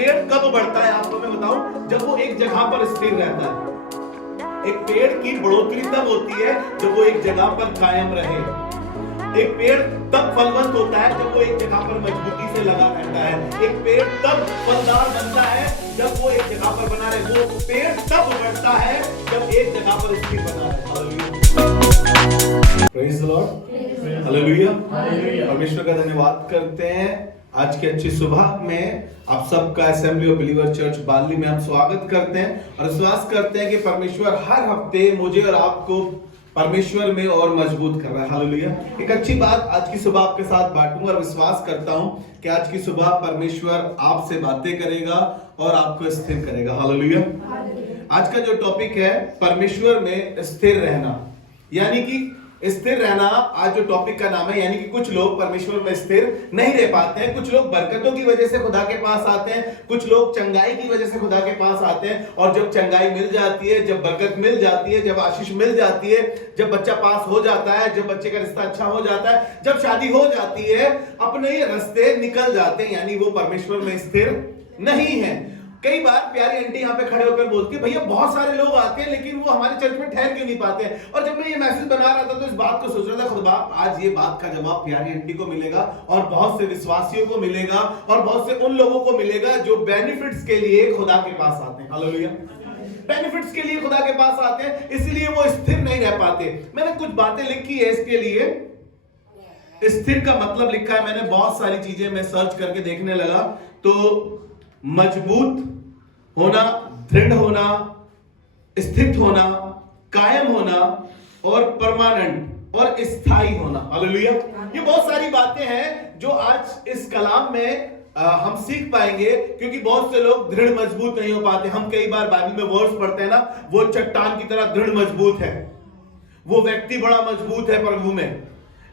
पेड़ कब बढ़ता है आपको मैं बताऊं, जब वो एक जगह पर स्थिर रहता है। एक पेड़ की बढ़ोतरी तब होती है जब वो एक जगह पर कायम रहे। एक पेड़ तब फलवंत होता है जब वो एक जगह पर मजबूती से लगा रहता है। एक पेड़ तब फलदार बनता है जब वो एक जगह पर बना रहे। वो पेड़ तब बढ़ता है जब एक जगह पर स्थिर बना रहे। Hallelujah, praise the Lord, hallelujah. परमेश्वर का धन्यवाद करते हैं। आज की अच्छी सुबह में आप सबका असेंबली ऑफ बिलीवर चर्च बाली में हम स्वागत करते हैं और विश्वास करते हैं कि परमेश्वर हर हफ्ते मुझे और आपको परमेश्वर में और मजबूत कर रहा है। हालेलुया। एक अच्छी बात आज की सुबह आपके साथ बांटूंगा और विश्वास करता हूं कि आज की सुबह परमेश्वर आपसे बातें करेगा और आपको स्थिर करेगा। हालेलुया। आज का जो टॉपिक है परमेश्वर में स्थिर रहना, यानी कि स्थिर रहना आज जो टॉपिक का नाम है। यानी कि कुछ लोग परमेश्वर में स्थिर नहीं रह पाते हैं। कुछ लोग बरकतों की वजह से खुदा के पास आते हैं, कुछ लोग चंगाई की वजह से खुदा के पास आते हैं। और जब चंगाई मिल जाती है, जब बरकत मिल जाती है, जब आशीष मिल जाती है, जब बच्चा पास हो जाता है, जब बच्चे का रिश्ता अच्छा हो जाता है, जब शादी हो जाती है, अपने ये रास्ते निकल जाते हैं, यानी वो परमेश्वर में स्थिर नहीं है। कई बार प्यारी आंटी यहाँ पे खड़े होकर बोलती है, भैया बहुत सारे लोग आते हैं लेकिन वो हमारे चर्च में ठहर क्यों नहीं पाते हैं। और जब मैं ये मैसेज बना रहा था तो इस बात को सोच रहा था, खुदा आज ये बात का जवाब प्यारी आंटी को मिलेगा और बहुत से विश्वासियों को मिलेगा और बहुत से उन लोगों को मिलेगा जो बेनिफिट्स के लिए खुदा के पास आते हैं। हालेलुया। बेनिफिट्स के लिए खुदा के पास आते हैं, इसलिए वो स्थिर नहीं रह पाते। मैंने कुछ बातें लिखी है इसके लिए। स्थिर का मतलब लिखा है मैंने, बहुत सारी चीजें मैं सर्च करके देखने लगा तो मजबूत होना, दृढ़ होना, स्थित होना, कायम होना और परमानेंट और स्थायी होना। हालेलुया। ये बहुत सारी बातें हैं जो आज इस कलाम में हम सीख पाएंगे, क्योंकि बहुत से लोग दृढ़ मजबूत नहीं हो पाते। हम कई बार बाइबल में वर्ड्स पढ़ते हैं ना, वो चट्टान की तरह दृढ़ मजबूत है, वो व्यक्ति बड़ा मजबूत है प्रभु में,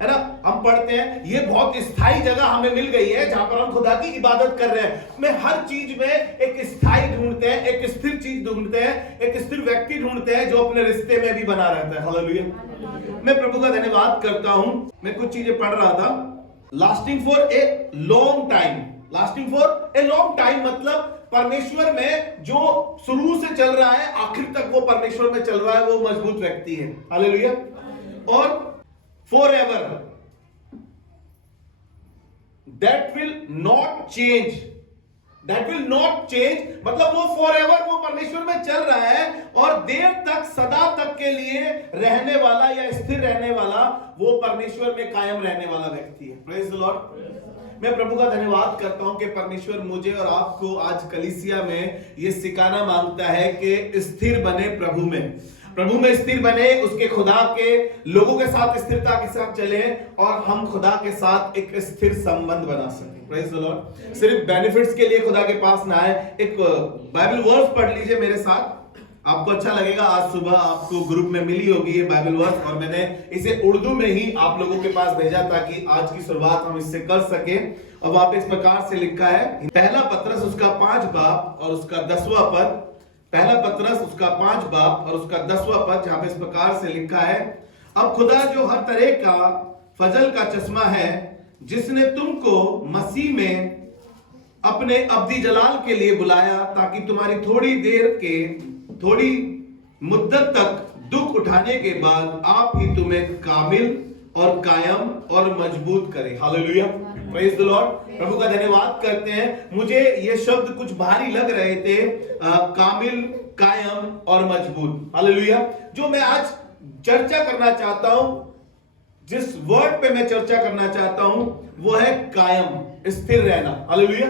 है ना। हम पढ़ते हैं ये बहुत स्थायी जगह हमें मिल गई है जहां पर हम खुदा की इबादत कर रहे हैं। में हर चीज में एक स्थायी ढूंढते हैं, एक स्थिर चीज ढूंढते हैं, एक स्थिर व्यक्ति ढूंढते हैं जो अपने रिश्ते में भी बना रहता है। हालेलुया। मैं प्रभु का धन्यवाद करता हूं। मैं कुछ चीजें पढ़ रहा था। Lasting for a long time, lasting for a long time मतलब परमेश्वर में जो शुरू से चल रहा है आखिर तक वो परमेश्वर में चल रहा है, वो मजबूत व्यक्ति है। हालेलुया। और forever, that will not change, that will not change मतलब वो forever, वो परमेश्वर में चल रहा है और देर तक, सदा तक के लिए रहने वाला या स्थिर रहने वाला, वो परमेश्वर में कायम रहने वाला व्यक्ति है। Praise the Lord. मैं प्रभु का धन्यवाद करता हूं कि परमेश्वर मुझे और आपको आज कलीसिया में ये सिखाना मांगता है कि स्थिर बने प्रभु में, प्रभु में स्थिर बने, उसके खुदा के लोगों के साथ स्थिरता के साथ चले और हम खुदा के साथ एक स्थिर संबंध बना सकें। Praise the Lord. सिर्फ बेनिफिट्स के लिए खुदा के पास ना आए। एक बाइबल वर्स पढ़ लीजिए मेरे साथ, आपको अच्छा लगेगा। आज सुबह आपको ग्रुप में मिली होगी ये बाइबल वर्स और मैंने इसे उर्दू में ही आप लोगों के पास भेजा ताकि आज की शुरुआत हम इससे कर सके। और वहां पे इस प्रकार से लिखा है, पहला पत्रस उसका 5 बाब और उसका 10वां पद, पहला पत्रस उसका 5 बाब और उसका 10वां पद, जहां पे इस प्रकार से लिखा है, अब खुदा जो हर तरह का फजल का चश्मा है, जिसने तुमको मसीह में अपने अब्दी जलाल के लिए बुलाया ताकि तुम्हारी थोड़ी मुद्दत तक दुख उठाने के बाद आप ही तुम्हें कामिल और कायम और मजबूत करे। हालेलुया। Praise the lord. प्रभु का धन्यवाद करते हैं। मुझे ये शब्द कुछ भारी लग रहे थे, कामिल, कायम और मजबूत। हालेलुया। जो मैं आज चर्चा करना चाहता हूं, जिस वर्ड पे मैं चर्चा करना चाहता हूं वो है कायम, स्थिर रहना। हालेलुया।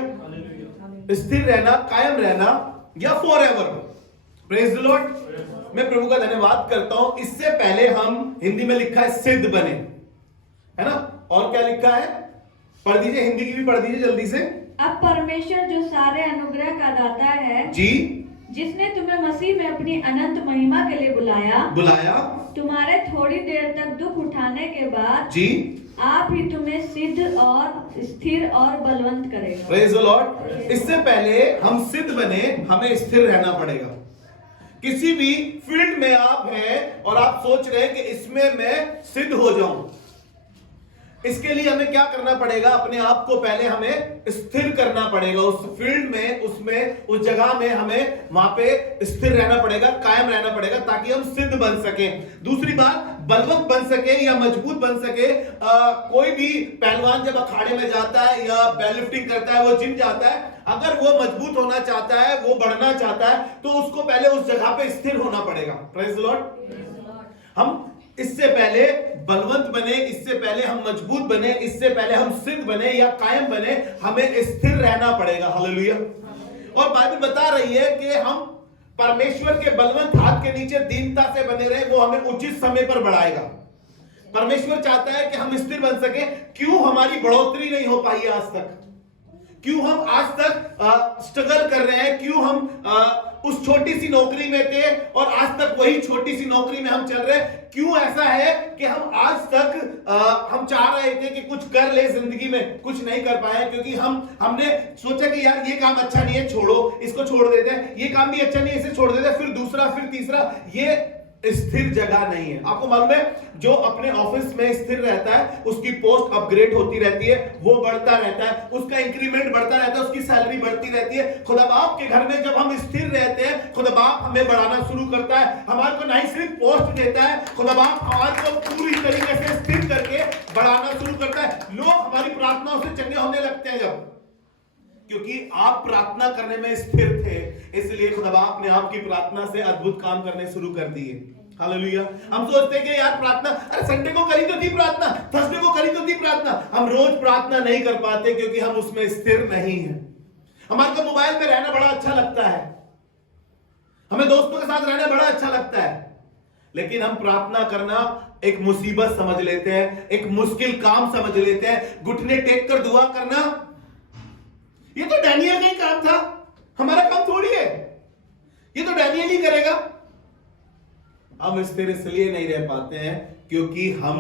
स्थिर रहना, कायम रहना या फॉरएवर। Praise the Lord. मैं प्रभु का धन्यवाद करता हूं। इससे पहले हम हिंदी में लिखा है सिद्ध बने, है ना। और क्या लिखा है, पढ़ दीजिए, हिंदी की भी पढ़ दीजिए जल्दी से। अब परमेश्वर जो सारे अनुग्रह का दाता है जी, जिसने तुम्हें मसीह में अपनी अनंत महिमा के लिए बुलाया, तुम्हारे थोड़ी देर तक दुख उठाने के बाद जी आप ही तुम्हें सिद्ध और स्थिर और बलवंत करेगा। Praise the Lord. इससे पहले हम सिद्ध बने, हमें स्थिर रहना पड़ेगा। किसी भी फील्ड में आप हैं और आप सोच रहे हैं कि इसमें मैं सिद्ध हो जाऊं, इसके लिए हमें क्या करना पड़ेगा? अपने आप को पहले हमें स्थिर करना पड़ेगा। उस फील्ड में, उसमें, उस जगह में हमें वहां पे स्थिर रहना पड़ेगा, कायम रहना पड़ेगा, ताकि हम सिद्ध बन सके। दूसरी बात, बलवंत बन सके या मजबूत बन सके। कोई भी पहलवान जब अखाड़े में जाता है या वेट लिफ्टिंग करता है, वो जिम जाता है, अगर वो मजबूत होना चाहता है, वो बढ़ना चाहता है, तो उसको पहले उस जगह पे स्थिर होना पड़ेगा। Praise the Lord. हम इससे पहले बलवंत बने, इससे पहले हम मजबूत बने, इससे पहले हम सिद्ध बने या कायम बने, हमें स्थिर रहना पड़ेगा। हालेलुया। और बाइबल बता रही है कि हम परमेश्वर के बलवंत हाथ के नीचे दीनता से बने रहे, वो हमें उचित समय पर बढ़ाएगा। परमेश्वर चाहता है कि हम स्थिर बन सके। क्यों हमारी बढ़ोतरी नहीं हो पाई आज तक? क्यों हम आज तक स्ट्रगल कर रहे हैं? क्यों हम उस छोटी सी नौकरी में थे और आज तक वही छोटी सी नौकरी में हम चल रहे हैं? क्यों ऐसा है कि हम आज तक हम चाह रहे थे कि कुछ कर ले जिंदगी में, कुछ नहीं कर पाए? क्योंकि हमने सोचा कि यार ये काम अच्छा नहीं है, छोड़ो, इसको छोड़ देते हैं। ये काम भी अच्छा नहीं है, इसे छोड़ देते हैं। फिर दूसरा, फिर तीसरा। ये स्थिर जगह नहीं है। आपको मालूम है, जो अपने ऑफिस में स्थिर रहता है, उसकी पोस्ट अपग्रेड होती रहती है, वो बढ़ता रहता है, उसका इंक्रीमेंट बढ़ता रहता है, उसकी सैलरी बढ़ती रहती है। खुदा बाप के घर में जब हम स्थिर रहते हैं, खुदा बाप हमें बढ़ाना शुरू करता है। हमारे को नहीं सिर्फ पोस्ट देता है, खुदा बाप हमारे को पूरी तरीके से स्थिर करके बढ़ाना शुरू करता है। लोग हमारी प्रार्थनाओं से चंगे होने लगते हैं जब, क्योंकि आप प्रार्थना करने में स्थिर थे, इसलिए खुदा बाप ने आपकी प्रार्थना से अद्भुत काम करने शुरू कर दिए। हालेलुया। हम सोचते हैं कि यार प्रार्थना, अरे संडे को करी तो थी प्रार्थना, थर्सडे को करी तो थी प्रार्थना। हम रोज प्रार्थना नहीं कर पाते क्योंकि हम उसमें स्थिर नहीं हैं। हमारे को मोबाइल में रहना बड़ा अच्छा लगता है, हमें दोस्तों के साथ रहना बड़ा अच्छा लगता है, लेकिन हम प्रार्थना करना एक मुसीबत समझ लेते हैं, एक मुश्किल काम समझ लेते हैं। घुटने टेक कर दुआ करना, ये तो डैनियल का ही काम था, हमारा काम थोड़ी है, ये तो डैनियल ही करेगा। हम स्थिर इसलिए नहीं रह पाते हैं क्योंकि हम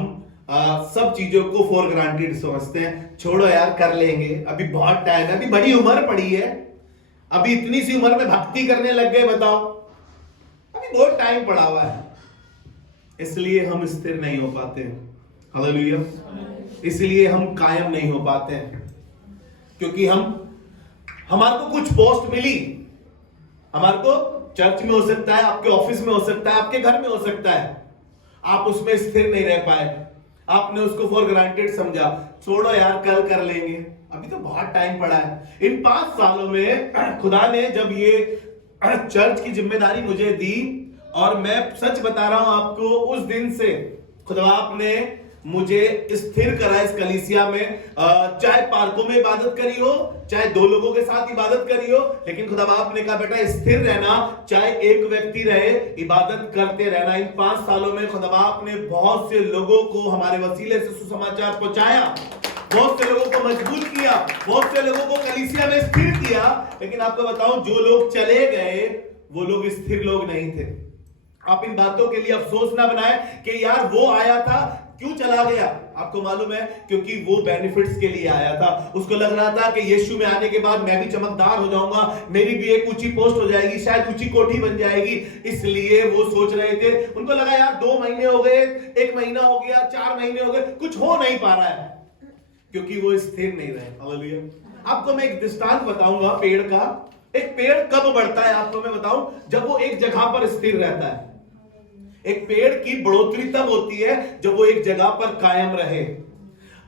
सब चीजों को फॉर ग्रांटेड समझते हैं। छोड़ो यार, कर लेंगे, अभी बहुत टाइम है, अभी बड़ी उम्र पड़ी है, अभी इतनी सी उम्र में भक्ति करने लग गए, बताओ, अभी बहुत टाइम पड़ा हुआ है। इसलिए हम स्थिर नहीं हो पाते हैं। हालेलुया। इसलिए हम कायम नहीं हो पाते हैं, क्योंकि हमारे को कुछ पोस्ट मिली, हमारे को चर्च में हो सकता है, आपके ऑफिस में हो सकता है, आपके घर में हो सकता है, आप उसमें स्थिर नहीं रह पाए, आपने उसको फॉर ग्रांटेड समझा। छोड़ो यार, कल कर लेंगे, अभी तो बहुत टाइम पड़ा है। इन 5 सालों में खुदा ने जब ये चर्च की जिम्मेदारी मुझे दी, और मैं सच बता रहा हूं आपको, उस दिन से खुदा आपने मुझे स्थिर करा इस कलीसिया में। चाहे पार्कों में इबादत करी हो, चाहे 2 लोगों के साथ इबादत करी हो, लेकिन खुदा बाप ने कहा बेटा स्थिर रहना, चाहे एक व्यक्ति रहे, इबादत करते रहना। इन 5 सालों में खुदा बाप ने बहुत से लोगों को हमारे वसीले से सुसमाचार पहुंचाया, बहुत से लोगों को मजबूत किया, बहुत से लोगों को कलीसिया में स्थिर किया। लेकिन आपको बताऊं, जो लोग चले गए वो लोग स्थिर लोग नहीं थे। आप इन बातों के लिए अफसोस ना बनाए कि यार वो आया था, क्यों चला गया। आपको मालूम है, क्योंकि वो बेनिफिट्स के लिए आया था। उसको लग रहा था कि यीशु में आने के बाद मैं भी चमकदार हो जाऊंगा, मेरी भी एक ऊंची पोस्ट हो जाएगी, शायद ऊंची कोठी बन जाएगी। इसलिए वो सोच रहे थे, उनको लगा यार 2 महीने हो गए, 1 महीना हो गया, 4 महीने हो गए, कुछ हो नहीं पा रहा है, क्योंकि वो स्थिर नहीं रहे। हालेलुया। आपको मैं एक दृष्टांत बताऊंगा पेड़ का। एक पेड़ कब बढ़ता है आपको मैं बताऊं, जब वो एक जगह पर स्थिर रहता है। एक पेड़ की बढ़ोतरी तब होती है जब वो एक जगह पर कायम रहे।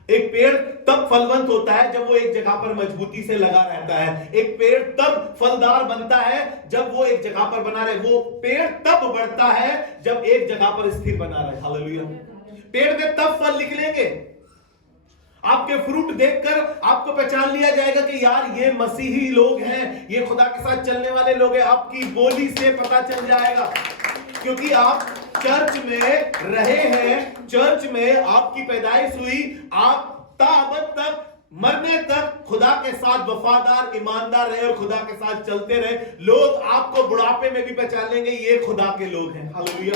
एक पेड़ तब फलवंत होता है जब वो एक जगह पर मजबूती से लगा रहता है। एक पेड़ तब फलदार बनता है जब वो एक जगह पर बना रहे। वो पेड़ तब बढ़ता है जब एक जगह पर स्थिर बना रहे। हालेलुया। पेड़ में तब फल निकलेंगे, आपके फ्रूट देखकर आपको पहचान लिया जाएगा कि यार ये मसीही लोग हैं, ये खुदा के साथ चलने वाले लोग हैं। आपकी बोली से पता चल जाएगा, क्योंकि आप चर्च में रहे हैं, चर्च में आपकी पैदाइश हुई, आप ताबत तक, मरने तक खुदा के साथ वफादार ईमानदार रहे और खुदा के साथ चलते रहे। लोग आपको बुढ़ापे में भी पहचान लेंगे, ये खुदा के लोग हैं। हालेलुया।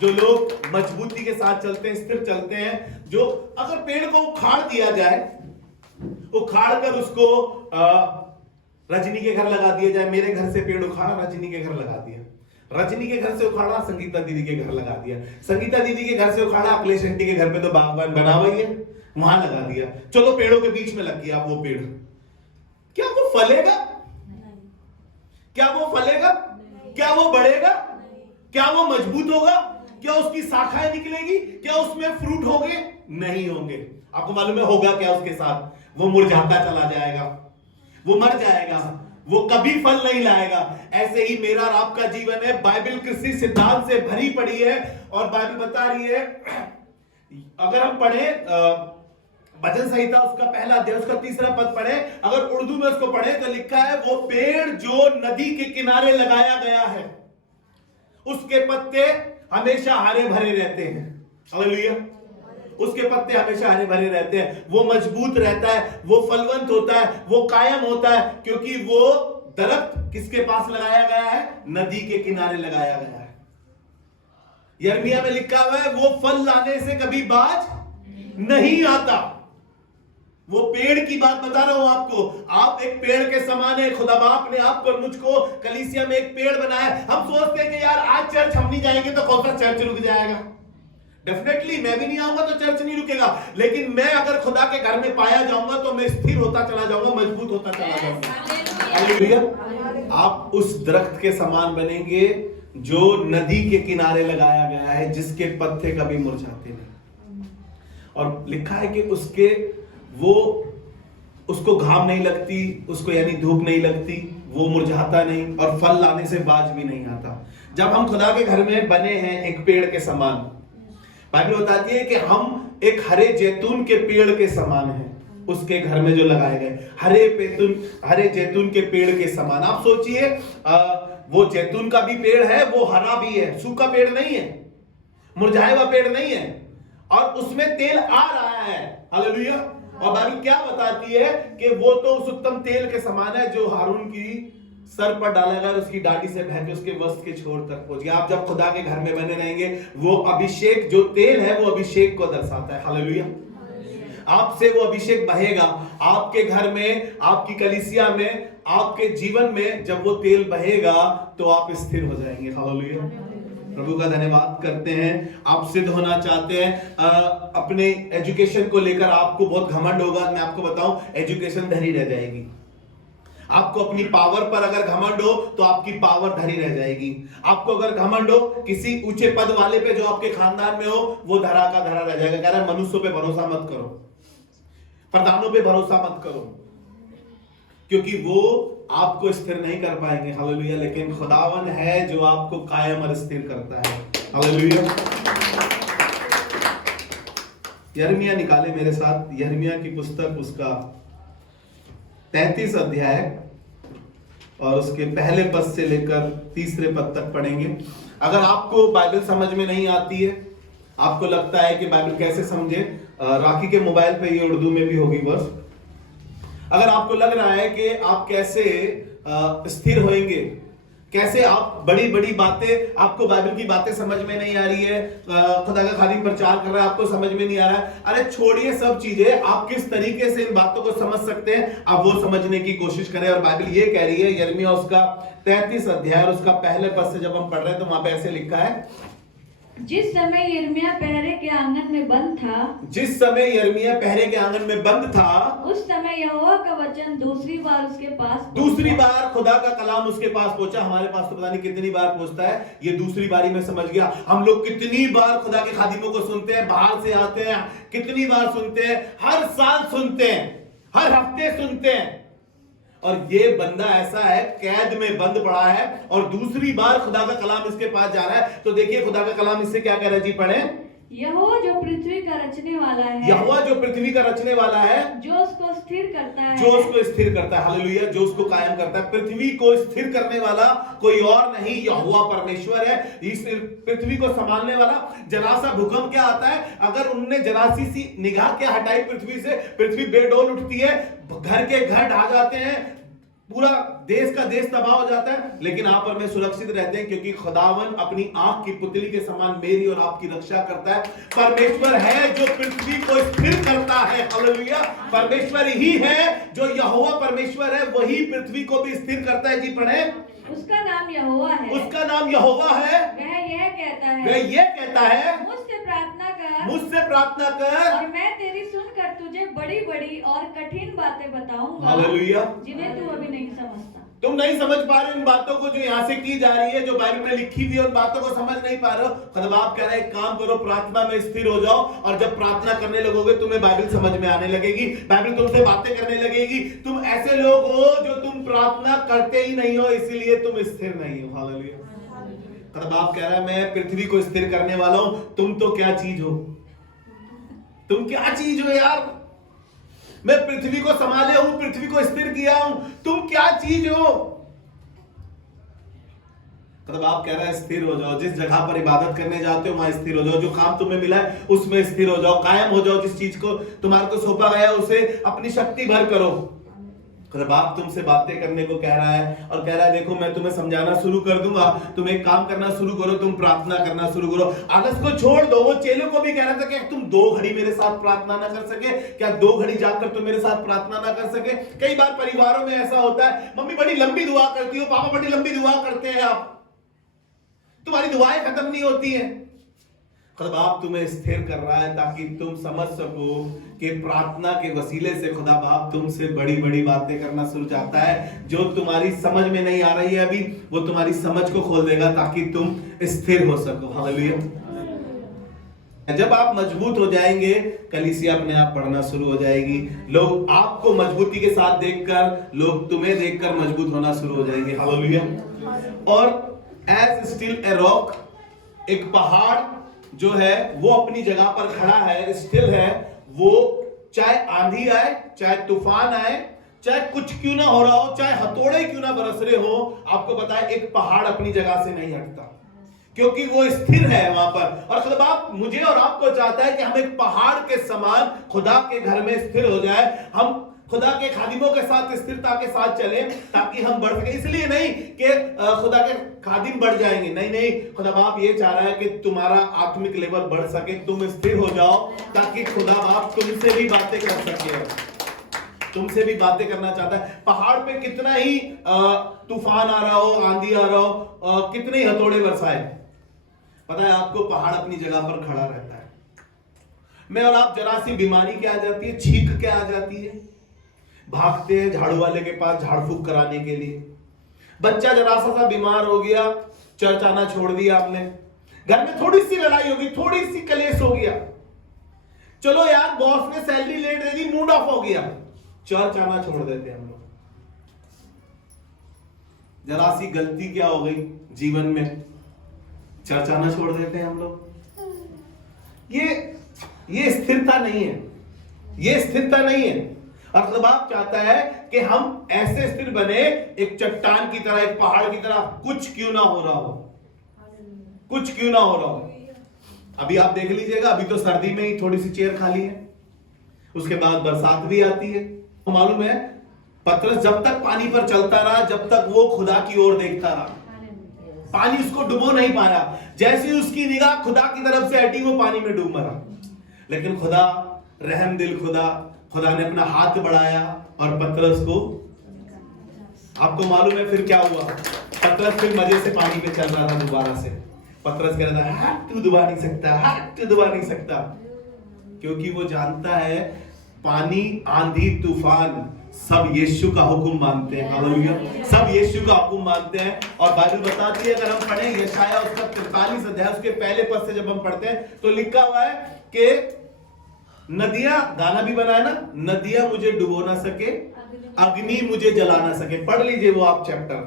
जो लोग मजबूती के साथ चलते हैं, स्थिर चलते हैं, जो अगर पेड़ को उखाड़ दिया जाए, उखाड़ कर उसको रजनी के घर लगा दिया जाए, मेरे घर से पेड़ उखाड़ा रजनी के घर लगा दिया, रजनी के घर से उखाड़ा, संगीता दीदी के घर लगा दिया। संगीता दीदी के घर से उखाड़ा, अखिलेश आंटी के घर पे तो बागबान बना हुआ ही है, वहां लगा दिया। चलो पेड़ों के बीच में लग गया वो पेड़, क्या वो फलेगा? क्या वो फलेगा? क्या वो बढ़ेगा? क्या वो मजबूत होगा? क्या उसकी शाखाएं निकलेगी? क्या उसमें फ्रूट होंगे? नहीं होंगे। आपको मालूम है होगा क्या उसके साथ? वो मुरझाता चला जाएगा, वो मर जाएगा, वो कभी फल नहीं लाएगा। ऐसे ही मेरा और आपका जीवन है। बाइबल कृषि सिद्धांत से भरी पड़ी है और बाइबल बता रही है, अगर हम पढ़े भजन संहिता उसका पहला अध्याय उसका 3रा पद पढ़े, अगर उर्दू में उसको पढ़े तो लिखा है, वो पेड़ जो नदी के किनारे लगाया गया है उसके पत्ते हमेशा हरे भरे रहते हैं। हालेलुया। उसके पत्ते हमेशा हरे भरे रहते हैं, वो मजबूत रहता है, वो फलवंत होता है, वो कायम होता है, क्योंकि वो दरख्त किसके पास लगाया गया है? नदी के किनारे लगाया गया है। यिर्मयाह में लिखा हुआ है, वो फल लाने से कभी बाज नहीं आता। वो पेड़ की बात बता रहा हूं आपको। आप एक पेड़ के समान है। खुदा बाप ने आपको और मुझको कलीसिया में एक पेड़ बनाया। हम सोचते हैं कि यार आज चर्च हम नहीं जाएंगे तो कौन सा चर्च रुक जाएगा। डेफिनेटली मैं भी नहीं आऊंगा तो चर्च नहीं रुकेगा, लेकिन मैं अगर खुदा के घर में पाया जाऊंगा तो मैं स्थिर होता चला जाऊंगा, मजबूत होता चला जाऊंगा। हालेलुया। आप उस दरख्त के समान बनेंगे जो नदी के किनारे लगाया गया है, जिसके पत्ते कभी मुरझाते नहीं। और लिखा है कि उसको घाम नहीं लगती, उसको यानी धूप नहीं लगती, वो मुरझाता नहीं और फल लाने से बाज भी नहीं आता। जब हम खुदा के घर में बने हैं एक पेड़ के समान, बाइबल बताती है कि हम एक हरे जैतून के पेड़ के समान हैं, उसके घर में जो लगाए गए हरे जैतून के पेड़ के समान। आप सोचिए, वो जैतून का भी पेड़ है, वो हरा भी है, सूखा पेड़ नहीं है, मुरझाया हुआ पेड़ नहीं है, और उसमें तेल आ रहा है। हालेलुया। और बाइबल क्या बताती है कि वो तो उस उत्तम तेल के समान है जो हारून की सर पर डाला गया और उसकी दाढ़ी से बह के उसके वस्त्र के छोर तक पहुंच गया। आप जब खुदा के घर में बने रहेंगे, वो अभिषेक जो तेल है वो अभिषेक को दर्शाता है। हालेलुया। आपसे वो अभिषेक बहेगा आपके घर में, आपकी कलीसिया में, आपके जीवन में। जब वो तेल बहेगा तो आप स्थिर हो जाएंगे। हालेलुया। प्रभु का धन्यवाद करते हैं। आप सिद्ध होना चाहते हैं, अपने एजुकेशन को लेकर आपको बहुत घमंड होगा। मैं आपको बताऊं, एजुकेशन धरी रह जाएगी। आपको अपनी पावर पर अगर घमंड हो तो आपकी पावर धरी रह जाएगी। आपको अगर घमंड हो किसी ऊंचे पद वाले पे जो आपके खानदान में हो, वो धरा का धरा रह जाएगा। कह रहा है मनुष्यों पे भरोसा मत करो, प्रधानों पे भरोसा मत करो, क्योंकि वो आपको स्थिर नहीं कर पाएंगे। हालेलुया। लेकिन खुदावन है जो आपको कायम और स्थिर करता है। हालेलुया। यिर्मयाह निकाले मेरे साथ, यिर्मयाह की पुस्तक उसका 33 अध्याय और उसके पहले पद से लेकर 3रे पद तक पढ़ेंगे। अगर आपको बाइबल समझ में नहीं आती है, आपको लगता है कि बाइबल कैसे समझे, राखी के मोबाइल पे ये उर्दू में भी होगी वर्स। अगर आपको लग रहा है कि आप कैसे स्थिर होंगे, कैसे आप बड़ी बड़ी बातें, आपको बाइबल की बातें समझ में नहीं आ रही है, खुदा का खाली प्रचार कर रहा है, आपको समझ में नहीं आ रहा है, अरे छोड़िए सब चीजें। आप किस तरीके से इन बातों को समझ सकते हैं, आप वो समझने की कोशिश करें। और बाइबल ये कह रही है, यिर्मयाह उसका 33 अध्याय और उसका पहले पद से जब हम पढ़ रहे हैं तो वहां पे ऐसे लिखा है, जिस समय यिर्मयाह पहरे के आंगन में बंद था, जिस समय यिर्मयाह पहरे के आंगन में बंद था, उस समय यहोवा का वचन दूसरी बार उसके पास, दूसरी बार खुदा का कलाम उसके पास पहुंचा। हमारे पास तो पता नहीं कितनी बार पहुंचता है, ये दूसरी बारी में समझ गया। हम लोग कितनी बार खुदा के खादिमों को सुनते हैं, बाहर से आते हैं, कितनी बार सुनते हैं, हर साल सुनते हैं, हर हफ्ते सुनते हैं। और ये बंदा ऐसा है, कैद में बंद पड़ा है और दूसरी बार खुदा का कलाम इसके पास जा रहा है। तो देखिए खुदा का कलाम इससे क्या कह रहा है जी, पढ़े। यहोवा जो पृथ्वी का रचने वाला है, यहोवा जो पृथ्वी का रचने वाला है, जो उसको स्थिर करता है, जो उसको स्थिर करता है। हालेलुया। जो उसको कायम करता है। पृथ्वी को स्थिर करने वाला कोई और नहीं, यहोवा परमेश्वर है। इस पृथ्वी को संभालने वाला। जरा सा भूकंप क्या आता है, अगर उनने जरा सी निगाह क्या हटाई पृथ्वी से, पृथ्वी बेडोल उठती है, घर के घर ढह जाते हैं, पूरा देश का देश तबाह हो जाता है। लेकिन आप और मैं सुरक्षित रहते हैं, क्योंकि खुदावन अपनी आंख की पुतली के समान मेरी और आपकी रक्षा करता है। परमेश्वर है जो पृथ्वी को स्थिर करता है। हालेलुया। परमेश्वर ही है जो यहोवा परमेश्वर है, वही पृथ्वी को भी स्थिर करता है। जी पढ़े। उसका नाम यहोवा है। उसका नाम यहोवा है। वह ये कहता है मुझसे प्रार्थना कर और मैं तेरी सुनकर तुझे बड़ी बड़ी और कठिन बातें बताऊंगा, हालेलुया, जिन्हें तू अभी नहीं समझता। तुम नहीं समझ पा रहे उन बातों को जो यहाँ से की जा रही है, जो बाइबल में लिखी हुई है, उन बातों को समझ नहीं पा रहे हो। खुदाबाप कह रहा है एक काम करो, प्रार्थना में स्थिर हो जाओ, और जब प्रार्थना करने लगोगे तुम्हें बाइबल समझ में आने लगेगी, बाइबल तुमसे बातें करने लगेगी। तुम ऐसे लोग हो जो तुम प्रार्थना करते ही नहीं हो, इसीलिए तुम स्थिर नहीं हो। हालेलुया। खुदाबाप कह रहा है मैं पृथ्वी को स्थिर करने वाला हूं, तुम तो क्या चीज हो, तुम क्या चीज हो यार। मैं पृथ्वी को संभाले हूं, पृथ्वी को स्थिर किया हूं, तुम क्या चीज हो। खुदाबाप कह रहा है स्थिर हो जाओ, जिस जगह पर इबादत करने जाते हो वहां स्थिर हो जाओ, जो काम तुम्हें मिला है उसमें स्थिर हो जाओ, कायम हो जाओ, जिस चीज को तुम्हारे को सौंपा गया उसे अपनी शक्ति भर करो। खुदाबाप तुमसे बातें करने को कह रहा है और कह रहा है देखो मैं तुम्हें समझाना शुरू कर दूंगा, तुम एक काम करना शुरू करो, तुम प्रार्थना करना शुरू करो, आलस को छोड़ दो। वो चेलों को भी कह रहा था कि तुम 2 घड़ी मेरे साथ प्रार्थना ना कर सके क्या, 2 घड़ी जाकर तुम मेरे साथ प्रार्थना ना कर सके। कई बार परिवारों में ऐसा होता है, मम्मी बड़ी लंबी दुआ करती हो, पापा बड़ी लंबी दुआ करते हैं, आप तुम्हारी दुआएं खत्म नहीं होती है। खुदाबाप तुम्हें स्थिर कर रहा है ताकि तुम समझ सको कि प्रार्थना के वसीले से खुदाबाप तुमसे बड़ी बड़ी बातें करना शुरू चाहता है। जो तुम्हारी समझ में नहीं आ रही है अभी, वो तुम्हारी समझ को खोल देगा ताकि तुम स्थिर हो सको। हालेलुया। जब आप मजबूत हो जाएंगे, कलीसिया अपने आप बढ़ना शुरू हो जाएगी, लोग आपको मजबूती के साथ देखकर, लोग तुम्हें देखकर मजबूत होना शुरू हो जाएंगे। हालेलुया। और एज स्टिल ए रॉक, एक पहाड़ जो है वो अपनी जगह पर खड़ा है, स्टिल है। वो चाहे आंधी आए, चाहे तूफान आए, चाहे कुछ क्यों ना हो रहा हो, चाहे हथौड़े क्यों ना बरस रहे हो, आपको पता है एक पहाड़ अपनी जगह से नहीं हटता, क्योंकि वो स्थिर है वहां पर। और खुदाबाप मुझे और आपको चाहता है कि हम एक पहाड़ के समान खुदा के घर में स्थिर हो जाए, हम खुदा के खादिमों के साथ स्थिरता के साथ चले ताकि हम बढ़ सके। इसलिए नहीं कि खुदा के खादिम बढ़ जाएंगे, नहीं नहीं, खुदा बाप ये चाह रहा है कि तुम्हारा आत्मिक लेवल बढ़ सके, तुम स्थिर हो जाओ ताकि खुदा बाप तुमसे भी बातें कर सके, तुमसे भी बातें करना चाहता है। पहाड़ पे कितना ही तूफान आ रहा हो, आंधी आ रहा हो, कितने ही हथौड़े बरसाए, पता है आपको पहाड़ अपनी जगह पर खड़ा रहता है। मैं और आप जरा सी बीमारी क्या आ जाती है, छींक क्या आ जाती है, भागते हैं झाड़ू वाले के पास झाड़ फूक कराने के लिए। बच्चा जरा सा बीमार हो गया, चर्च आना छोड़ दिया आपने, घर में थोड़ी सी लड़ाई होगी, थोड़ी सी कलेश हो गया, चलो यार बॉस ने सैलरी लेट दे दी, मूड ऑफ हो गया, चर्च आना छोड़ देते हैं हम लोग। जरा सी गलती क्या हो गई जीवन में, चर्च आना छोड़ देते हैं हम लोग। ये स्थिरता नहीं है, ये स्थिरता नहीं है। और खुदाबाप चाहता है कि हम ऐसे स्थिर बने, एक चट्टान की तरह, एक पहाड़ की तरह, कुछ क्यों ना हो रहा हो, कुछ क्यों ना हो रहा हो। अभी आप देख लीजिएगा, अभी तो सर्दी में ही थोड़ी सी चेयर खाली है, उसके बाद बरसात भी आती है। तो मालूम है पतरस जब तक पानी पर चलता रहा, जब तक वो खुदा की ओर देखता रहा, पानी उसको डुबो नहीं पाया। जैसे उसकी निगाह खुदा की तरफ से हटी, वो पानी में डूब मरा। लेकिन खुदा रहम दिल खुदा ने अपना हाथ बढ़ाया और पतरस को, आपको मालूम है फिर क्या हुआ, पतरस फिर मजे से पानी पे चल रहा था दोबारा से। पतरस कह रहा था तू डुबा नहीं सकता, तू डुबा नहीं सकता, क्योंकि वो जानता है पानी, आंधी, तूफान सब यीशु का हुक्म मानते हैं। हालेलुया, सब यीशु का हुक्म मानते हैं। और बाइबल बताती है, अगर हम पढ़ें यशायाह उसका 43 अध्याय उसके पहले पद से जब हम पढ़ते हैं तो लिखा हुआ है कि नदियां, गाना भी बना है ना, नदियां मुझे डुबो ना सके, अग्नि मुझे जला ना सके। पढ़ लीजिए वो आप चैप्टर,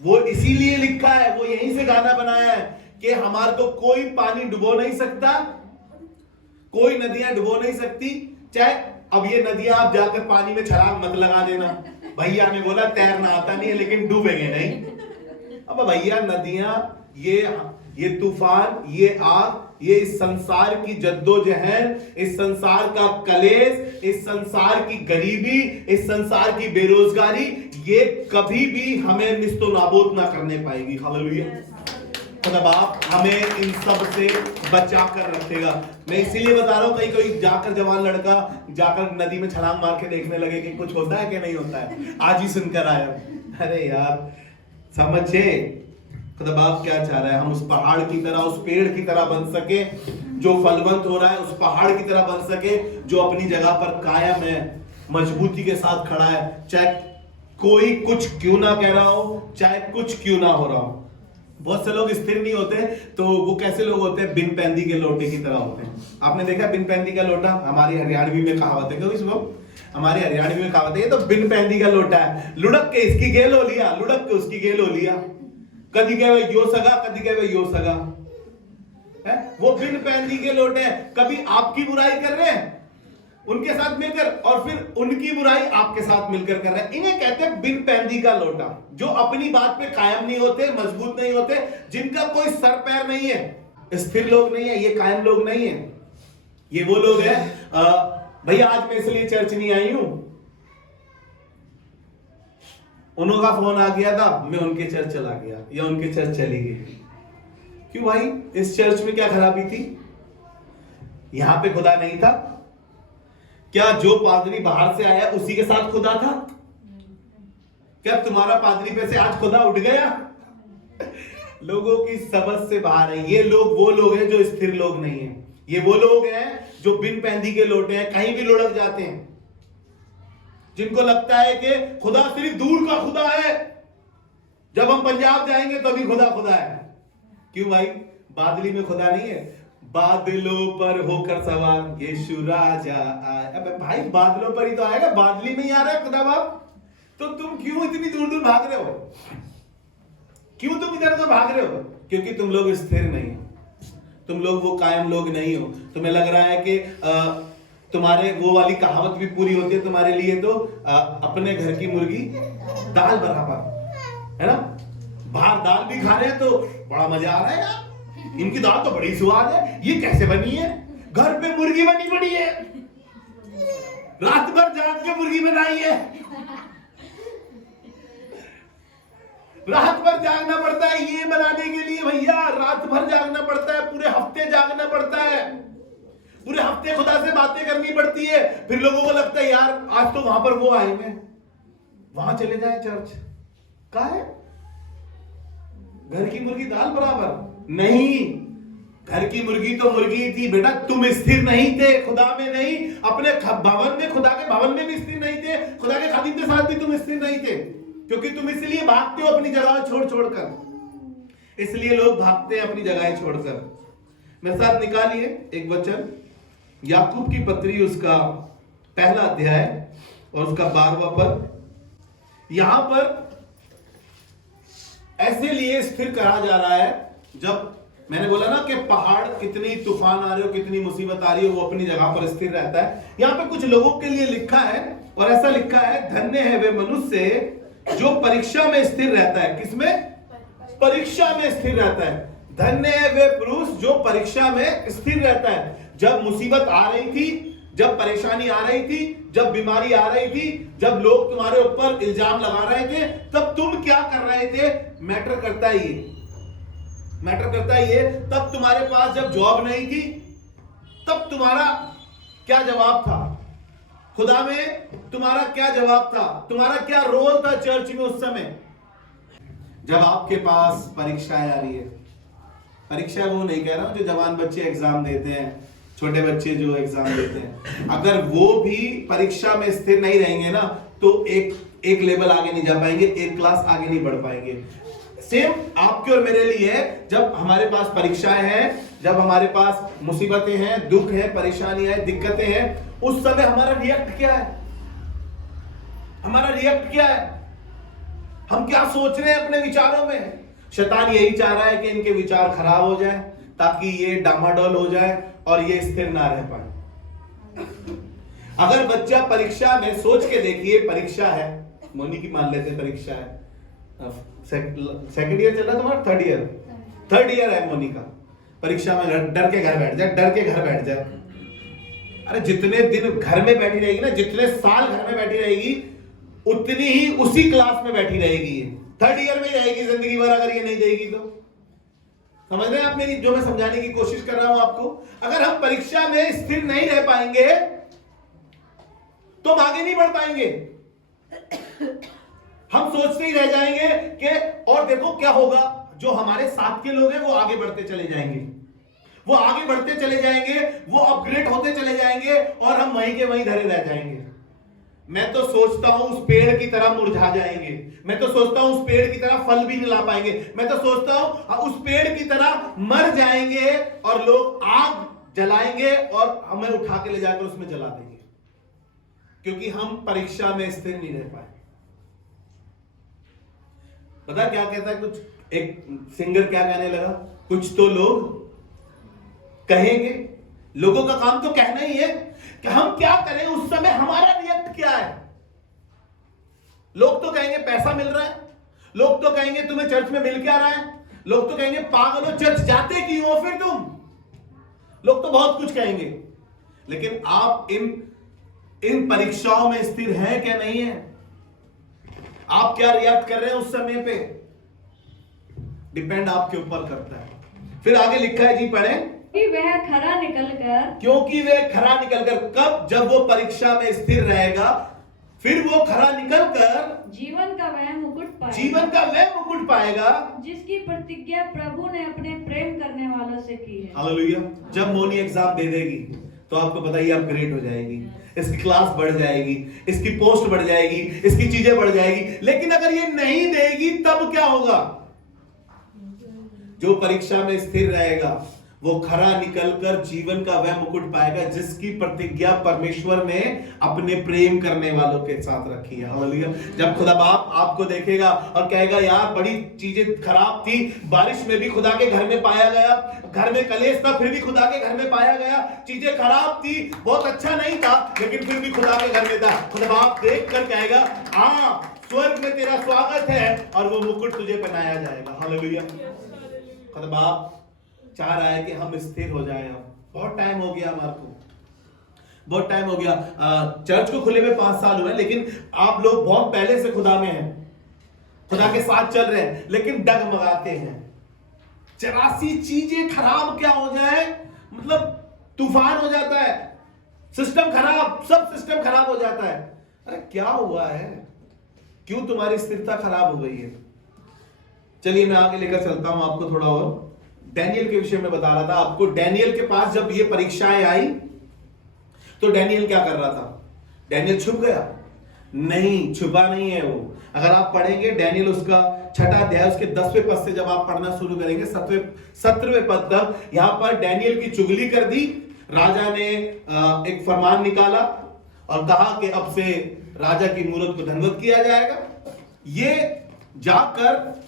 वो इसीलिए लिखा है, वो यहीं से गाना बनाया है कि हमारे को कोई पानी डुबो नहीं सकता, कोई नदियां डुबो नहीं सकती। चाहे अब ये नदियां आप जाकर पानी में छलांग मत लगा देना, भैया ने बोला तैरना आता नहीं है लेकिन डूबेंगे नहीं। अब भैया नदियां, ये तूफान, ये आग, ये इस संसार की जद्दोजहद, इस संसार का कलेश, इस संसार की गरीबी, इस संसार की बेरोजगारी, ये कभी भी हमें निस्तो नाबूद ना करने पाएगी। हालेलुया, खुदाबाप हमें इन सब से बचा कर रखेगा। मैं इसीलिए बता रहा हूँ, कहीं कोई जाकर जवान लड़का जाकर नदी में छलांग मार के देखने लगे कि कुछ होता है कि नहीं होता है, आज ही सुनकर आया। अरे यार समझे खुदा बाप क्या चाह रहा है? हम उस पहाड़ की तरह, उस पेड़ की तरह बन सके जो फलवंत हो रहा है, उस पहाड़ की तरह बन सके जो अपनी जगह पर कायम है, मजबूती के साथ खड़ा है, चाहे कोई कुछ क्यों ना कह रहा हो, चाहे कुछ क्यों ना हो रहा हो। बहुत से लोग स्थिर नहीं होते, तो वो कैसे लोग होते हैं? बिन पैंदी के लोटे की तरह होते हैं। आपने देखा बिन पैंदी का लोटा? हमारी हरियाणवी में कहावत है, क्यों इस वक्त हमारी हरियाणवी में कहावत है, ये तो बिन पैंदी का लोटा है, लुढ़क के इसकी गेल हो लिया, लुढ़क के उसकी गेल हो लिया, कदी कहे यो सगा, कदी कहे यो सगा है? वो बिन पैंदी के लोटे हैं। कभी आपकी बुराई कर रहे हैं उनके साथ मिलकर, और फिर उनकी बुराई आपके साथ मिलकर कर रहे हैं। इन्हें कहते हैं बिन पैंदी का लोटा, जो अपनी बात पे कायम नहीं होते, मजबूत नहीं होते, जिनका कोई सर पैर नहीं है, स्थिर लोग नहीं है, ये कायम लोग नहीं है। ये वो लोग हैं, भैया आज मैं इसलिए चर्च नहीं आई हूं, उनका फोन आ गया था, मैं उनके चर्च चला गया या उनके चर्च चली गई। क्यों भाई? इस चर्च में क्या खराबी थी? यहां पे खुदा नहीं था क्या? जो पादरी बाहर से आया उसी के साथ खुदा था क्या? तुम्हारा पादरी पे से आज खुदा उठ गया? लोगों की समझ से बाहर है। ये लोग वो लोग हैं जो स्थिर लोग नहीं है। ये वो लोग हैं जो बिन पैंदी के लोटे हैं, कहीं भी लुढ़क जाते हैं, जिनको लगता है कि खुदा सिर्फ दूर का खुदा है, जब हम पंजाब जाएंगे तभी खुदा खुदा है। क्यों भाई? बादली में खुदा नहीं है? बादलों पर होकर सवार यीशु राजा आए। अबे भाई बादलों पर ही तो आएगा, बादली में ही आ रहा है खुदा बाप। तो तुम क्यों इतनी दूर दूर भाग रहे हो? क्यों तुम इधर उधर भाग रहे हो? क्योंकि तुम लोग स्थिर नहीं हो, तुम लोग वो कायम लोग नहीं हो। तुम्हें लग रहा है कि तुम्हारे वो वाली कहावत भी पूरी होती है तुम्हारे लिए, तो अपने घर की मुर्गी दाल बराबर, है ना? बाहर दाल भी खा रहे हैं तो बड़ा मजा आ रहा है यार, इनकी दाल तो बड़ी स्वाद है, ये कैसे बनी है? घर पे मुर्गी बनी पड़ी है, रात भर जाग के मुर्गी बनाई है, रात भर जागना पड़ता है ये बनाने के लिए भैया, रात भर जागना पड़ता है, पूरे हफ्ते जागना पड़ता है, पूरे हफ्ते खुदा से बातें करनी पड़ती है। फिर लोगों को लगता है यार आज तो वहां पर वो आए हैं, वहां चले जाए चर्च। कहा है घर की मुर्गी दाल बराबर नहीं, घर की मुर्गी तो मुर्गी थी बेटा। तुम स्थिर नहीं थे खुदा में, नहीं अपने भवन में, खुदा के भवन में भी स्थिर नहीं थे, खुदा के खादिम के साथ भी तुम स्थिर नहीं थे, क्योंकि तुम इसलिए भागते हो अपनी जगह छोड़ छोड़कर। इसलिए लोग भागते हैं अपनी जगह छोड़कर। मेरे साथ निकालिए एक वचन, याकूब की पत्री, उसका पहला अध्याय और उसका 12वां पद। यहां पर ऐसे लिए स्थिर कहा जा रहा है, जब मैंने बोला ना कि पहाड़ कितनी तूफान आ रहे हो, कितनी मुसीबत आ रही हो, वो अपनी जगह पर स्थिर रहता है। यहां पे कुछ लोगों के लिए लिखा है, और ऐसा लिखा है, धन्य है वे मनुष्य जो परीक्षा में स्थिर रहता है। किसमें? परीक्षा में स्थिर रहता है। धन्य है वे पुरुष जो परीक्षा में स्थिर रहता है। जब मुसीबत आ रही थी, जब परेशानी आ रही थी, जब बीमारी आ रही थी, जब लोग तुम्हारे ऊपर इल्जाम लगा रहे थे, तब तुम क्या कर रहे थे? मैटर करता है ये, मैटर करता है ये। तब तुम्हारे पास जब जॉब नहीं थी, तब तुम्हारा क्या जवाब था? खुदा में तुम्हारा क्या जवाब था? तुम्हारा क्या रोल था चर्च में उस समय? जब आपके पास परीक्षाएं आ रही है, परीक्षा वो नहीं कह रहा हूं जो जवान बच्चे एग्जाम देते हैं, छोटे बच्चे जो एग्जाम देते हैं, अगर वो भी परीक्षा में स्थिर नहीं रहेंगे ना, तो एक लेवल आगे नहीं जा पाएंगे, एक क्लास आगे नहीं बढ़ पाएंगे। सेम आपके और मेरे लिए है। जब हमारे पास परीक्षाएं हैं, जब हमारे पास मुसीबतें हैं, दुख है, परेशानियां हैं, दिक्कतें हैं, उस समय हमारा रिएक्ट क्या है? हमारा रिएक्ट क्या है? हम क्या सोच रहे हैं अपने विचारों में? शैतान यही चाह रहा है कि इनके विचार खराब हो जाए, ताकि ये डामाडोल हो जाए और ये स्थिर ना रह पाए। अगर बच्चा परीक्षा में, सोच के देखिए, परीक्षा है, मोनी की मान लेते परीक्षा है, सेकंड ईयर चल रहा तुम्हारा, थर्ड ईयर है मोनी का, परीक्षा में डर के घर बैठ जाए, डर के घर बैठ जाए। अरे जितने दिन घर में बैठी रहेगी ना, जितने साल घर में बैठी रहेगी, उतनी ही उसी क्लास में बैठी रहेगी, थर्ड ईयर में रहेगी जिंदगी भर, अगर ये नहीं देगी तो। समझ रहे हैं आप मेरी जो मैं समझाने की कोशिश कर रहा हूं आपको? अगर हम परीक्षा में स्थिर नहीं रह पाएंगे तो हम आगे नहीं बढ़ पाएंगे। हम सोचते ही रह जाएंगे कि और देखो क्या होगा, जो हमारे साथ के लोग हैं वो आगे बढ़ते चले जाएंगे, वो आगे बढ़ते चले जाएंगे, वो अपग्रेड होते चले जाएंगे और हम वहीं के वहीं धरे रह जाएंगे। मैं तो सोचता हूं उस पेड़ की तरह मुरझा जाएंगे, मैं तो सोचता हूं उस पेड़ की तरह फल भी नहीं ला पाएंगे, मैं तो सोचता हूं उस पेड़ की तरह मर जाएंगे और लोग आग जलाएंगे और हमें उठा के ले जाकर उसमें जला देंगे, क्योंकि हम परीक्षा में स्थिर नहीं रह पाए। पता क्या कहता है, कुछ एक सिंगर क्या कहने लगा, कुछ तो लोग कहेंगे, लोगों का काम तो कहना ही है कि हम क्या करें, उस समय हमारा रिएक्ट क्या है। लोग तो कहेंगे पैसा मिल रहा है, लोग तो कहेंगे तुम्हें चर्च में मिल क्या रहा है, लोग तो कहेंगे पागल हो, चर्च जाते क्यों हो फिर तुम, लोग तो बहुत कुछ कहेंगे। लेकिन आप इन परीक्षाओं में स्थिर हैं क्या नहीं है, आप क्या रिएक्ट कर रहे हैं उस समय पे, डिपेंड आपके ऊपर करता है। फिर आगे लिखा है जी, पढ़ें। कि वह खरा निकलकर, क्योंकि वह खरा निकलकर, कब, जब वो परीक्षा में स्थिर रहेगा, फिर वो खरा निकलकर जीवन का वह मुकुट पाएगा, जीवन का वह मुकुट पाएगा जिसकी प्रतिज्ञा प्रभु ने अपने प्रेम करने वालों से की है। हालेलुया। जब मोनी एग्जाम दे देगी तो आपको पता ही अपग्रेड हो जाएगी, इसकी क्लास बढ़ जाएगी, इसकी पोस्ट बढ़ जाएगी, इसकी चीजें बढ़ जाएगी। लेकिन अगर ये नहीं देगी तब क्या होगा, जो परीक्षा में स्थिर रहेगा वो खरा निकलकर जीवन का वह मुकुट पाएगा जिसकी प्रतिज्ञा परमेश्वर ने अपने प्रेम करने वालों के साथ रखी है। हालेलुया। जब खुदा बाप आपको देखेगा और कहेगा यार बड़ी चीजें खराब थी, बारिश में भी खुदा के घर में पाया गया, घर में कलेश था फिर भी खुदा के घर में पाया गया, चीजें खराब थी, बहुत अच्छा नहीं था लेकिन फिर भी खुदा के घर में था, खुदा बाप देख कर कहेगा हाँ स्वर्ग में तेरा स्वागत है और वो मुकुट तुझे पहनाया जाएगा। हालेलुया। खुदा बाप चाह रहा है कि हम स्थिर हो जाएं। बहुत टाइम हो गया हमारे को, बहुत टाइम हो गया, चर्च को खुले में 5 साल हुए, लेकिन आप लोग बहुत पहले से खुदा में हैं, खुदा के साथ चल रहे हैं, लेकिन डगमगाते हैं। 84 चीजें खराब क्या हो जाए, मतलब तूफान हो जाता है, सिस्टम खराब, सब सिस्टम खराब हो जाता है। अरे क्या हुआ है, क्यों तुम्हारी स्थिरता खराब हो गई है। चलिए मैं आगे लेकर चलता हूं आपको थोड़ा और। डैनियल के विषय में बता रहा था आपको। डैनियल के पास जब ये परीक्षाएं आई तो डैनियल क्या कर रहा था, डैनियल छुप गया? नहीं, छुपा नहीं है वो। अगर आप पढ़ेंगे डैनियल उसका 6वां अध्याय उसके 10वें पद से जब आप पढ़ना शुरू करेंगे 17वें पद तक, यहां पर डैनियल की चुगली कर दी। राजा ने एक फरमान निकाला और कहा कि अब से राजा की मूरत को दंडवत किया जाएगा। ये जाकर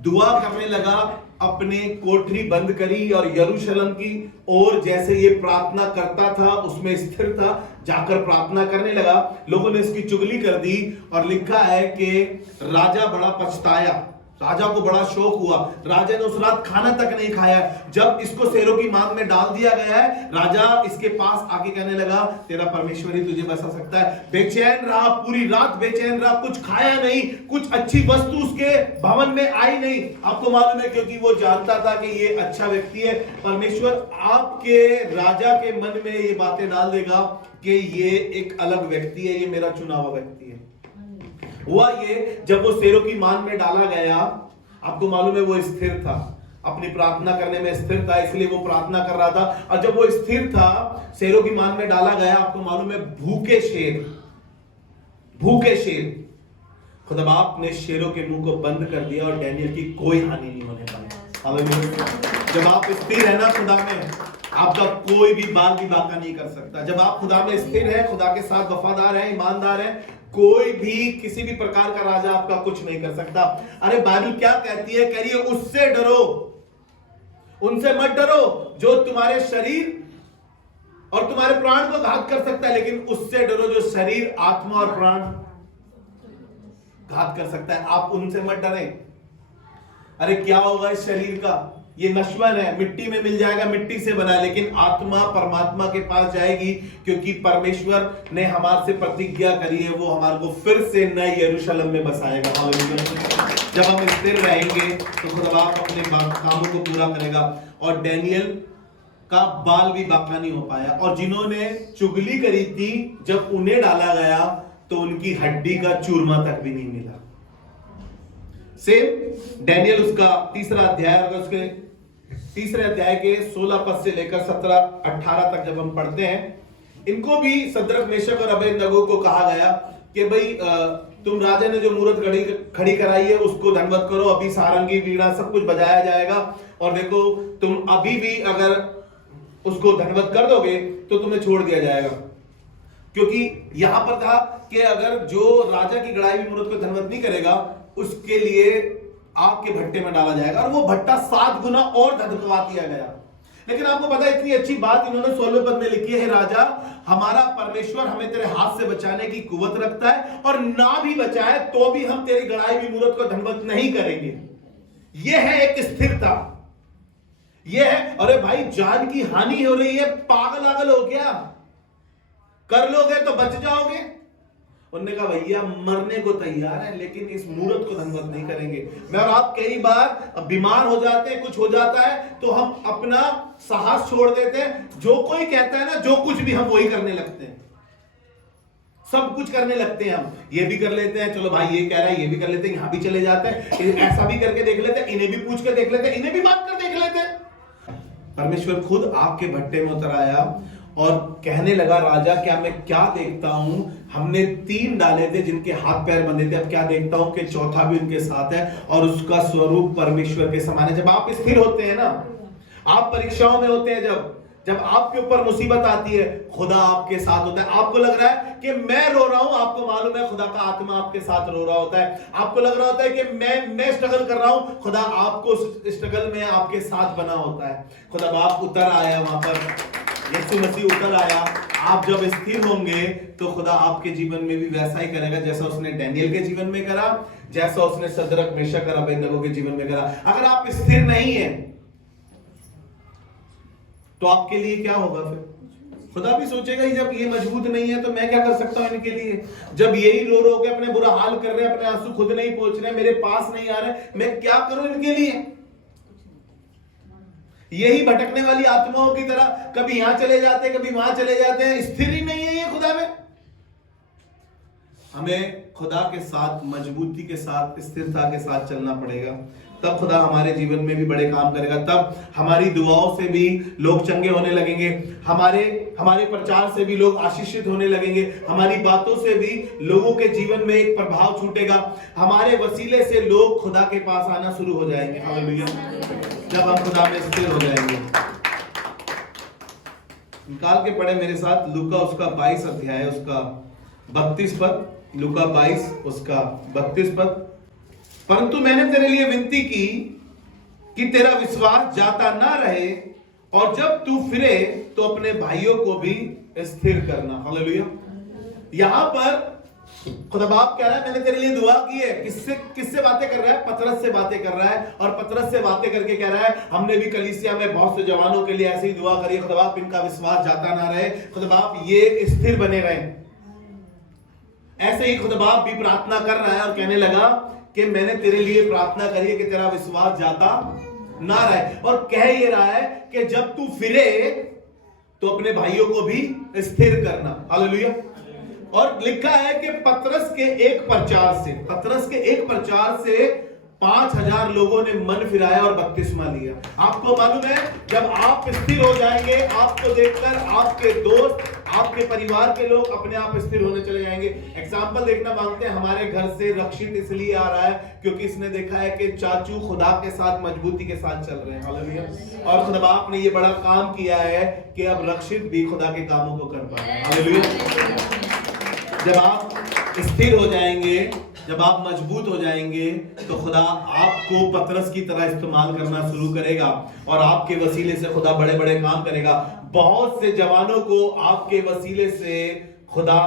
दुआ करने लगा, अपने कोठरी बंद करी और यरूशलेम की ओर जैसे ये प्रार्थना करता था उसमें स्थिर था, जाकर प्रार्थना करने लगा। लोगों ने इसकी चुगली कर दी और लिखा है कि राजा बड़ा पछताया, राजा को बड़ा शौक हुआ, राजा ने उस रात खाना तक नहीं खाया। जब इसको शेरों की मांग में डाल दिया गया है, राजा इसके पास आके कहने लगा तेरा परमेश्वर ही तुझे बचा सकता है। बेचैन रहा, पूरी रात बेचैन रहा, कुछ खाया नहीं, कुछ अच्छी वस्तु उसके भवन में आई नहीं। आपको मालूम है क्योंकि वो जानता था कि ये अच्छा व्यक्ति है। परमेश्वर आपके राजा के मन में ये बातें डाल देगा कि ये एक अलग व्यक्ति है, ये मेरा चुना हुआ व्यक्ति है। हुआ ये, जब वो शेरों की मान में डाला गया, आपको मालूम है वो स्थिर था, अपनी प्रार्थना करने में स्थिर था, इसलिए वो प्रार्थना कर रहा था। और जब वो स्थिर था, शेरों की मान में डाला गया, आपको मालूम है भूखे शेर, खुदा बाप ने शेरों के मुंह को बंद कर दिया और डैनियल की कोई हानि नहीं होने पाई। जब आप स्थिर है ना खुदा में, आपका कोई भी बाल भी बाका नहीं कर सकता। जब आप खुदा में स्थिर है, खुदा के साथ वफादार है, ईमानदार है, कोई भी किसी भी प्रकार का राजा आपका कुछ नहीं कर सकता। अरे बाइबल क्या कहती है, कह रही है उससे डरो, उनसे मत डरो जो तुम्हारे शरीर और तुम्हारे प्राण को घात कर सकता है, लेकिन उससे डरो जो शरीर, आत्मा और प्राण घात कर सकता है। आप उनसे मत डरें। अरे क्या होगा इस शरीर का, ये नश्वर है, मिट्टी में मिल जाएगा, मिट्टी से बना है, लेकिन आत्मा परमात्मा के पास जाएगी, क्योंकि परमेश्वर ने हमारे से प्रतिज्ञा करी है, वो हमारे को फिर से नए यरूशलेम में बसाएगा। जब हम स्थिर रहेंगे तो खुदा अपने कामों को पूरा करेगा। और डैनियल का बाल भी बाका नहीं हो पाया, और जिन्होंने चुगली करी थी जब उन्हें डाला गया तो उनकी हड्डी का चूरमा तक भी नहीं मिला। सेम डैनियल उसका तीसरा अध्याय, अगर उसके तीसरे अध्याय के 16 पद से लेकर 17-18 तक जब हम पढ़ते हैं, इनको भी सद्रक मेशक और अबेदनगो को कहा गया कि भाई तुम राजा ने जो मूरत खड़ी कराई है उसको दंडवत करो, अभी सारंगी वीणा सब कुछ बजाया जाएगा, और देखो तुम अभी भी अगर उसको दंडवत कर दोगे तो तुम्हें छोड़ दिया जाएगा। क्योंकि यहां पर था कि अगर जो राजा की गड़ाई हुई मूरत को दंडवत नहीं करेगा उसके लिए आग के भट्टे में डाला जाएगा, और वो भट्टा 7 गुना और धधकवा दिया गया। लेकिन आपको पता है इतनी अच्छी बात इन्होंने 16वें पद में लिखी है, राजा हमारा परमेश्वर हमें तेरे हाथ से बचाने की कुवत रखता है, और ना भी बचाए तो भी हम तेरी गड़ाई हुई मूरत को दंडवत नहीं करेंगे। यह है एक स्थिरता, यह है। अरे भाई जान की हानि हो रही है, पागल हो गया, कर लोगे तो बच जाओगे। उन्होंने कहा भैया मरने को तैयार है लेकिन इस मूरत को दंडवत नहीं करेंगे। मैं और आप कई बार बीमार हो जाते हैं, कुछ हो जाता है तो हम अपना साहस छोड़ देते हैं, जो कोई कहता है ना जो कुछ भी हम वही करने लगते हैं, सब कुछ करने लगते हैं। हम ये भी कर लेते हैं, चलो भाई ये कह रहा है ये भी कर लेते हैं, यहां भी चले जाते हैं, ऐसा भी करके देख लेते हैं, इन्हें भी पूछ कर देख लेते हैं, इन्हें भी बात कर देख लेते हैं। परमेश्वर खुद आग के भट्टे में उतर आया और कहने लगा, राजा क्या मैं क्या देखता हूं, हमने 3 डाले थे जिनके हाथ पैर बंधे थे, अब क्या देखता हूं कि चौथा भी उनके साथ है और उसका स्वरूप परमेश्वर के समान है। जब आप स्थिर होते हैं ना, आप परीक्षाओं में होते हैं, जब आपके ऊपर मुसीबत आती है, खुदा आपके साथ होता है। आपको लग रहा है कि मैं रो रहा हूं, आपको मालूम है खुदा का आत्मा आपके साथ रो रहा होता है। आपको लग रहा होता है कि मैं स्ट्रगल कर रहा हूं, खुदा आपको स्ट्रगल में आपके साथ बना होता है। खुदा बाप उतर आया वहां पर, यीशु मसीह उतर आया। आप जब स्थिर होंगे तो खुदा आपके जीवन में भी वैसा ही करेगा जैसा उसने डैनियल के जीवन में करा, जैसा उसने सद्रक मेशक और अबेदनगो के जीवन में करा। अगर आप स्थिर नहीं हैं तो आपके लिए क्या होगा फिर? खुदा भी सोचेगा ही जब ये मजबूत नहीं है तो मैं क्या कर सकता हूं इनके लिए। जब यही रो के अपने बुरा हाल कर रहे हैं, अपने आंसू खुद नहीं पहुंच रहे, मेरे पास नहीं आ रहे, मैं क्या करूं इनके लिए। यही भटकने वाली आत्माओं की तरह कभी यहां चले जाते हैं, कभी वहां चले जाते हैं, स्थिर ही नहीं है ये खुदा में। हमें खुदा के साथ मजबूती के साथ, स्थिरता के साथ चलना पड़ेगा, तब खुदा हमारे जीवन में भी बड़े काम करेगा। तब हमारी दुआओं से भी लोग चंगे होने लगेंगे, हमारे प्रचार से भी लोग आशीषित होने लगेंगे, हमारी बातों से भी लोगों के जीवन में एक प्रभाव छूटेगा, हमारे वसीले से लोग खुदा के पास आना शुरू हो जाएंगे। हालेलुया। जब हम खुदा में स्थिर हो जाएंगे। निकाल के पढ़े मेरे साथ लूका उसका 22 अध्याय उसका 32 पद, लूका 22 उसका 32 पद। परंतु मैंने तेरे लिए विनती की कि तेरा विश्वास जाता ना रहे, और जब तू फिरे तो अपने भाइयों को भी स्थिर करना। हालेलुया। यहां पर खुदा बाप कह रहा है मैंने तेरे लिए दुआ की है। किससे बातें कर रहा है? पतरस से बातें कर रहा है, और पतरस से बातें करके कह रहा है हमने भी कलीसिया में बहुत से जवानों के लिए ऐसे ही दुआ करी, खुदा बाप इनका विश्वास जाता ना रहे, खुदा बाप ये स्थिर बने रहे। ऐसे ही खुदा बाप भी प्रार्थना कर रहा है और कहने लगा कि मैंने तेरे लिए प्रार्थना करी है कि तेरा विश्वास जाता ना रहे, और कह ये रहा है कि जब तू फिरे तो अपने भाइयों को भी स्थिर करना। हालेलुया। और लिखा है कि पतरस के एक प्रचार से 5000 लोगों ने मन फिराया और बपतिस्मा लिया। आपको मालूम है जब आप स्थिर हो जाएंगे, आपको देखकर आपके दोस्त, आपके परिवार के लोग अपने आप स्थिर होने चले जाएंगे। एग्जाम्पल देखना मांगते हैं, हमारे घर से रक्षित इसलिए आ रहा है क्योंकि इसने देखा है कि चाचू खुदा के साथ मजबूती के साथ चल रहे हैं। हालेलुया। और खुदा बाप ने ये बड़ा काम किया है कि अब रक्षित भी खुदा के कामों को कर पा रहे हैं। हालेलुया। जब आप स्थिर हो जाएंगे, जब आप मजबूत हो जाएंगे तो खुदा आपको पतरस की तरह इस्तेमाल करना शुरू करेगा, और आपके वसीले से खुदा बड़े बड़े काम करेगा। बहुत से जवानों को आपके वसीले से खुदा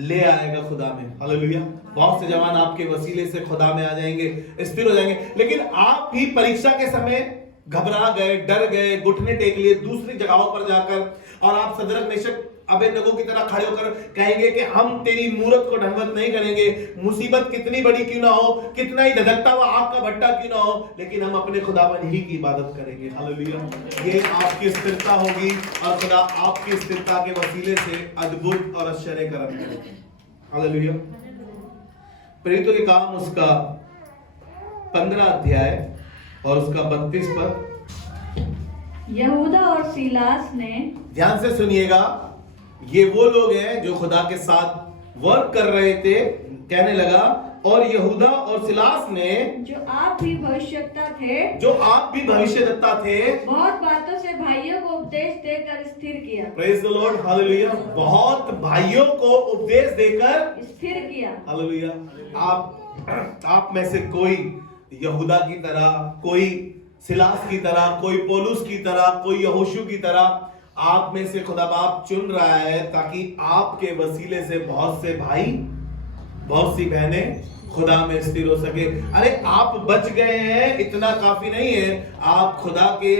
ले आएगा खुदा में। हालेलुया। बहुत से जवान आपके वसीले से खुदा में आ जाएंगे, स्थिर हो जाएंगे। लेकिन आप भी परीक्षा के समय घबरा गए, डर गए, घुटने टेक लिए दूसरी जगहों पर जाकर, और आप सद्रक मेशक अबेदनगो की तरह खड़े होकर कहेंगे कि हम तेरी मूरत को दंडवत नहीं करेंगे, मुसीबत कितनी बड़ी क्यों ना हो, कितना ही धधकता हुआ आग का भट्टा क्यों ना हो, लेकिन हम अपने खुदावन ही की इबादत करेंगे। हालेलुया। ये आपकी स्थिरता होगी, और खुदा आपकी स्थिरता के वसीले से अद्भुत और आश्चर्य कर्म करेगा। हालेलुया। प्रेरितों के काम उसका 15 अध्याय और उसका 32 पद। यहूदा और सीलास ने, ध्यान से सुनिएगा, ये वो लोग हैं जो खुदा के साथ वर्क कर रहे थे। कहने लगा, और यहूदा और सिलास ने, जो आप भी भविष्यवक्ता थे, बहुत बातों से भाइयों को उपदेश देकर स्थिर किया। Praise the Lord, hallelujah. बहुत भाइयों को उपदेश देकर स्थिर किया। हालेलुया। आप में से कोई यहूदा की तरह, कोई सिलास की तरह, कोई पौलुस की तरह, कोई यहोशू की तरह आप में से खुदा बाप चुन रहा है ताकि आपके वसीले से बहुत से भाई, बहुत सी बहनें खुदा में स्थिर हो सके। अरे आप बच गए हैं, इतना काफी नहीं है। आप खुदा के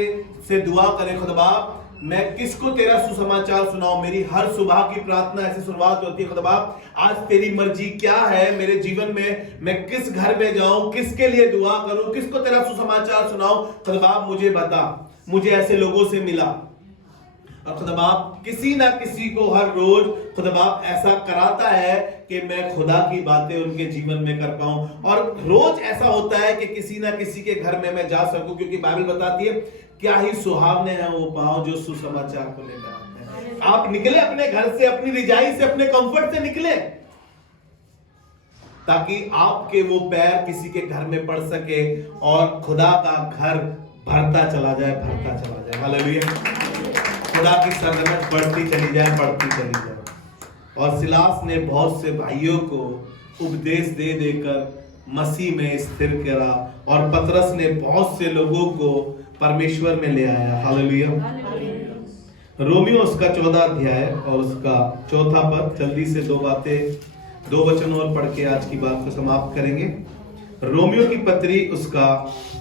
से दुआ करें, खुदा बाप मैं किसको तेरा सुसमाचार सुनाऊं। मेरी हर सुबह की प्रार्थना ऐसी शुरुआत होती है, खुदा बाप आज तेरी मर्जी क्या है मेरे जीवन में, मैं किस घर में जाऊं, किसके लिए दुआ करूं, किसको तेरा सुसमाचार सुनाऊं। खुदा बाप मुझे बता। मुझे ऐसे लोगों से मिला और खुदा बाप किसी ना किसी को हर रोज खुदा बाप ऐसा कराता है कि मैं खुदा की बातें उनके जीवन में कर पाऊं। और रोज ऐसा होता है कि किसी ना किसी के घर में मैं जा सकूं, क्योंकि बाइबल बताती है क्या ही सुहावने हैं वो पांव जो सुसमाचार को लेकर आते हैं। आप निकले अपने घर से, अपनी रिजाई से, अपने कंफर्ट से निकले ताकि आपके वो पैर किसी के घर में पड़ सके और खुदा का घर भरता चला जाए, भरता चला जाए। हालेलुया। खुदा की सल्तनत बढ़ती चली जाए, बढ़ती चली जाए। और सिलास ने बहुत से भाइयों को उपदेश दे देकर मसीह में स्थिर करा और पतरस ने बहुत से लोगों को परमेश्वर में ले आया। हालेलुया। रोमियो उसका 14 अध्याय और उसका 4 पद। जल्दी से दो वचन और पढ़ के आज की बात को समाप्त करेंगे। रोमियो की पत्री उसका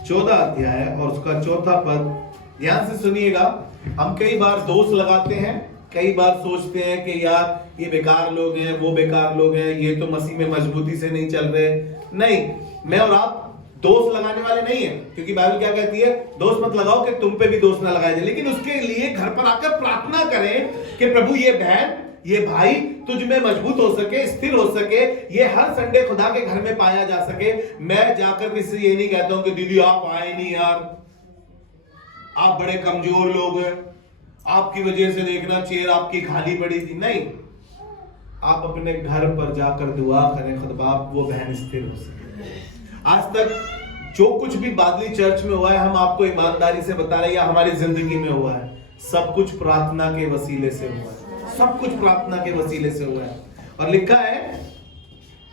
14 अध्याय और उसका 4 पद। ध्यान से सुनिएगा। हम कई बार दोष लगाते हैं, कई बार सोचते हैं कि यार ये बेकार लोग हैं, वो बेकार लोग हैं, ये तो मसीह में मजबूती से नहीं चल रहे। नहीं, मैं और आप दोष लगाने वाले नहीं है, क्योंकि बाइबल क्या कहती है, दोष मत लगाओ कि तुम पे भी दोष ना लगाया जाए। लेकिन उसके लिए घर पर आकर प्रार्थना करें कि प्रभु ये बहन, ये भाई तुझ में मजबूत हो सके, स्थिर हो सके, ये हर संडे खुदा के घर में पाया जा सके। मैं जाकर किसी से ये नहीं कहता हूं कि दीदी आप आए नहीं यार, आप बड़े कमजोर लोग हैं, आपकी वजह से देखना चेयर आपकी खाली पड़ी थी। नहीं, आप अपने घर पर जाकर दुआ करें खुदा बाप वो बहन स्थिर हो सके। आज तक जो कुछ भी बादली चर्च में हुआ है, हम आपको ईमानदारी से बता रहे हैं, या हमारी जिंदगी में हुआ है, सब कुछ प्रार्थना के वसीले से हुआ है। सब कुछ प्रार्थना के वसीले से हुआ है। और लिखा है,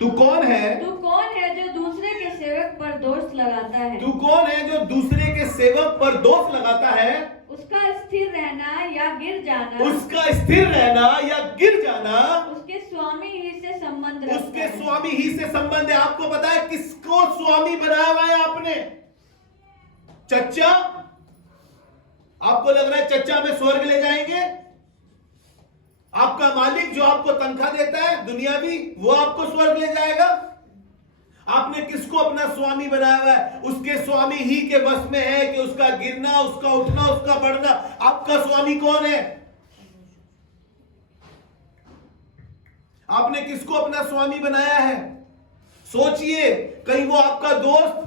तू कौन है जो दूसरे के सेवक पर दोष लगाता है? तू कौन है जो दूसरे के सेवक पर दोष लगाता है? उसका स्थिर रहना या गिर जाना, उसका स्थिर रहना या गिर जाना उसके स्वामी ही से संबंध रखता है। उसके स्वामी ही से संबंध है। आपको पता है किसको स्वामी बनाया हुआ है आपने? चच्चा? आपको लग रहा है चच्चा में स्वर्ग ले जाएंगे? आपका मालिक जो आपको तनख्वाह देता है दुनियावी, वो आपको स्वर्ग ले जाएगा? आपने किसको अपना स्वामी बनाया हुआ है? उसके स्वामी ही के बस में है कि उसका गिरना, उसका उठना, उसका बढ़ना। आपका स्वामी कौन है? आपने किसको अपना स्वामी बनाया है? सोचिए, कहीं वो आपका दोस्त?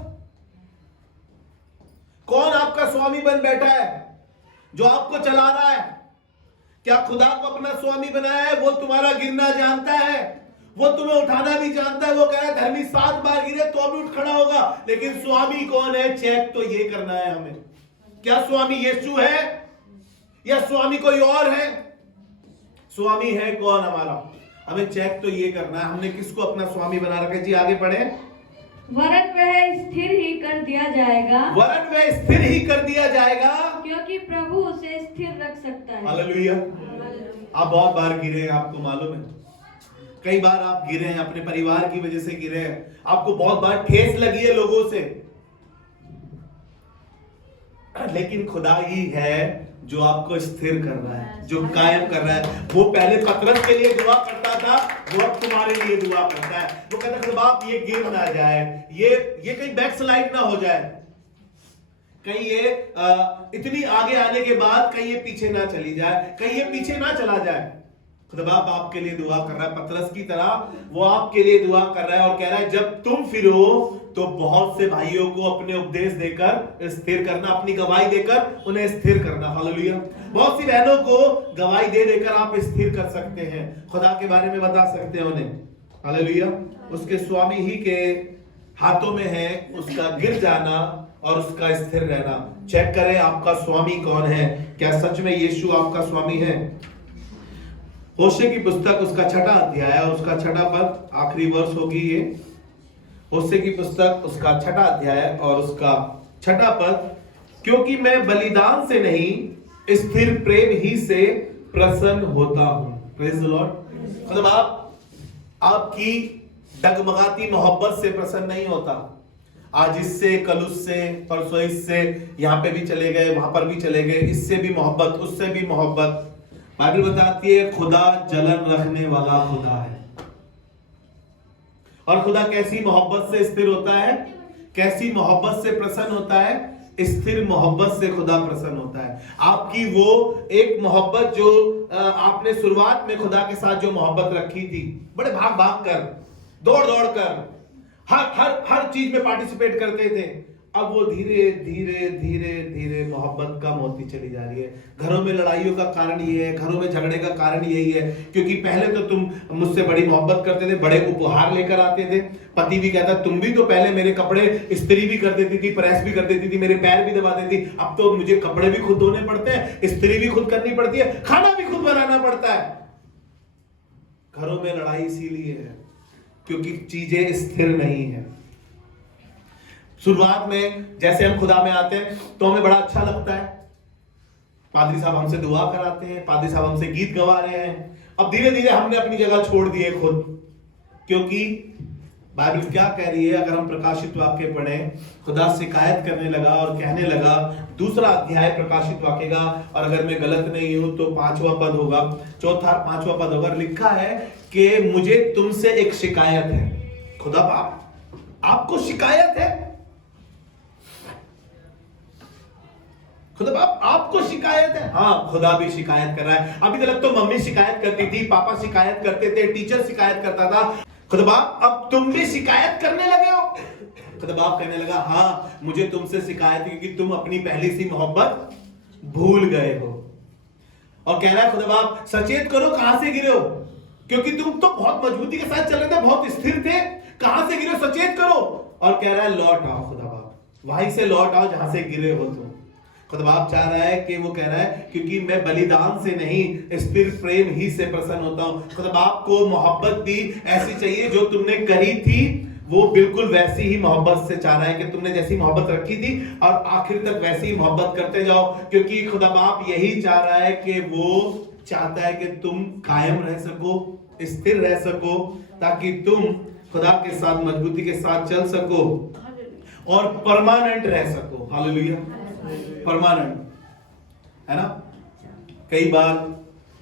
कौन आपका स्वामी बन बैठा है जो आपको चला रहा है? क्या खुदा को अपना स्वामी बनाया है? वो तुम्हारा गिरना जानता है, वो तुम्हें उठाना भी जानता है। वो कह रहा है धर्मी 7 बार गिरे तो भी उठ खड़ा होगा। लेकिन स्वामी कौन है? चेक तो ये करना है हमें। क्या स्वामी यीशु है या स्वामी कोई और है? स्वामी है कौन हमारा? हमें चेक तो ये करना है, हमने किसको अपना स्वामी बना रखा है। जी आगे पढ़े। वरन वह स्थिर ही कर दिया जाएगा, वरन वह स्थिर ही कर दिया जाएगा, क्योंकि प्रभु उसे स्थिर रख सकता है। हालेलुया। आप बहुत बार गिरे हैं, आपको मालूम है। कई बार आप गिरे हैं, अपने परिवार की वजह से गिरे हैं, आपको बहुत बार ठेस लगी है लोगों से। लेकिन खुदा ही है जो आपको स्थिर कर रहा है, जो कायम कर रहा है। वो पहले पतरस के लिए दुआ करता था, वो अब तुम्हारे लिए दुआ करता है। वो कहता है बाप ये गिर ना जाए, ये कहीं बैकस्लाइड ना हो जाए, कहीं ये इतनी आगे आने के बाद कहीं ये पीछे ना चली जाए, कहीं ये पीछे ना चला जाए। खुदा बाप आपके लिए दुआ कर रहा है, पतरस की तरह वो आपके लिए दुआ कर रहा है और कह रहा है जब तुम फिरो तो बहुत से भाइयों को अपने उपदेश देकर स्थिर करना, अपनी गवाही देकर उन्हें स्थिर करना। हालेलुया। बहुत सी बहनों को गवाही दे देकर आप स्थिर कर सकते हैं, खुदा के बारे में बता सकते हैं उन्हें। हालेलुया। उसके स्वामी ही के हाथों में है उसका गिर जाना और उसका स्थिर रहना। चेक करें आपका स्वामी कौन है, क्या सच में यीशु आपका स्वामी है। होशे की पुस्तक उसका 6वां अध्याय और उसका 6वां पद, आखिरी वर्ष होगी ये। होशे की पुस्तक उसका 6वां अध्याय और उसका 6वां पद, क्योंकि मैं बलिदान से नहीं स्थिर प्रेम ही से प्रसन्न होता हूं। Praise the Lord. मतलब आपकी डगमगाती मोहब्बत से प्रसन्न नहीं होता। आज इससे, कल उससे, परसों इससे, यहाँ पे भी चले गए, वहां पर भी चले गए, इससे भी मोहब्बत, उससे भी मोहब्बत। बाइबल बताती है खुदा जलन रखने वाला खुदा है। और खुदा कैसी मोहब्बत से स्थिर होता है, कैसी मोहब्बत से प्रसन्न होता है, स्थिर मोहब्बत से खुदा प्रसन्न होता है। आपकी वो एक मोहब्बत जो आपने शुरुआत में खुदा के साथ जो मोहब्बत रखी थी, बड़े भाग भाग कर, दौड़ दौड़ कर, हर चीज में पार्टिसिपेट करते थे, अब वो धीरे धीरे धीरे धीरे मोहब्बत कम होती चली जा रही है। घरों में लड़ाइयों का कारण ये है, घरों में झगड़े का कारण यही है, क्योंकि पहले तो तुम मुझसे बड़ी मोहब्बत करते थे, बड़े उपहार लेकर आते थे। पति भी कहता तुम भी तो पहले मेरे कपड़े इस्त्री भी कर देती थी, प्रेस भी कर देती थी, मेरे पैर भी दबा देती, अब तो मुझे कपड़े भी खुद धोने पड़ते हैं, इस्त्री भी खुद करनी पड़ती है, खाना भी खुद बनाना पड़ता है। घरों में लड़ाई इसीलिए है क्योंकि चीजें स्थिर नहीं है। शुरुआत में जैसे हम खुदा में आते हैं तो हमें बड़ा अच्छा लगता है, पादरी साहब हमसे दुआ कराते हैं, पादरी साहब हमसे गीत गवा रहे हैं। अब धीरे धीरे हमने अपनी जगह छोड़ दी है खुद, क्योंकि बाइबल क्या कह रही है, अगर हम प्रकाशित वाक्य पढ़ें, खुदा शिकायत करने लगा और कहने लगा, 2वां अध्याय प्रकाशित वाक्य का, और अगर मैं गलत नहीं हूं तो 5वां पद होगा, 5वां पद होगा, लिखा है कि मुझे तुमसे एक शिकायत है। खुदा बाप आपको शिकायत है, खुदा बाप आपको शिकायत है। हाँ, खुदा भी शिकायत कर रहा है। अभी तक तो मम्मी शिकायत करती थी, पापा शिकायत करते थे, टीचर शिकायत करता था। खुदा बाप अब तुम भी शिकायत करने लगे हो। खुदा बाप कहने लगा हाँ, मुझे तुमसे शिकायत है क्योंकि तुम अपनी पहली सी मोहब्बत भूल गए हो। और कह रहा है खुदा बाप सचेत करो कहां से गिरे हो, क्योंकि तुम तो बहुत मजबूती के साथ चल रहे थे, बहुत स्थिर थे, कहां से गिरे, सचेत करो। और कह रहा है लौट आओ खुदा बाप, वहीं से लौट आओ जहां से गिरे हो तुम। खुदा बाप चाह रहा है कि वो कह रहा है क्योंकि मैं बलिदान से नहीं स्थिर प्रेम ही से प्रसन्न होता हूं। खुदा बाप को मोहब्बत भी ऐसी चाहिए जो तुमने करी थी, वो बिल्कुल वैसी ही मोहब्बत से चाह रहा है कि तुमने जैसी मोहब्बत रखी थी और आखिर तक वैसी ही मोहब्बत करते जाओ, क्योंकि खुदा बाप यही चाह रहा है कि वो चाहता है कि तुम कायम रह सको, स्थिर रह सको, ताकि तुम खुदा के साथ मजबूती के साथ चल सको और परमानेंट रह सको। हालेलुया। परमानेंट है ना। कई बार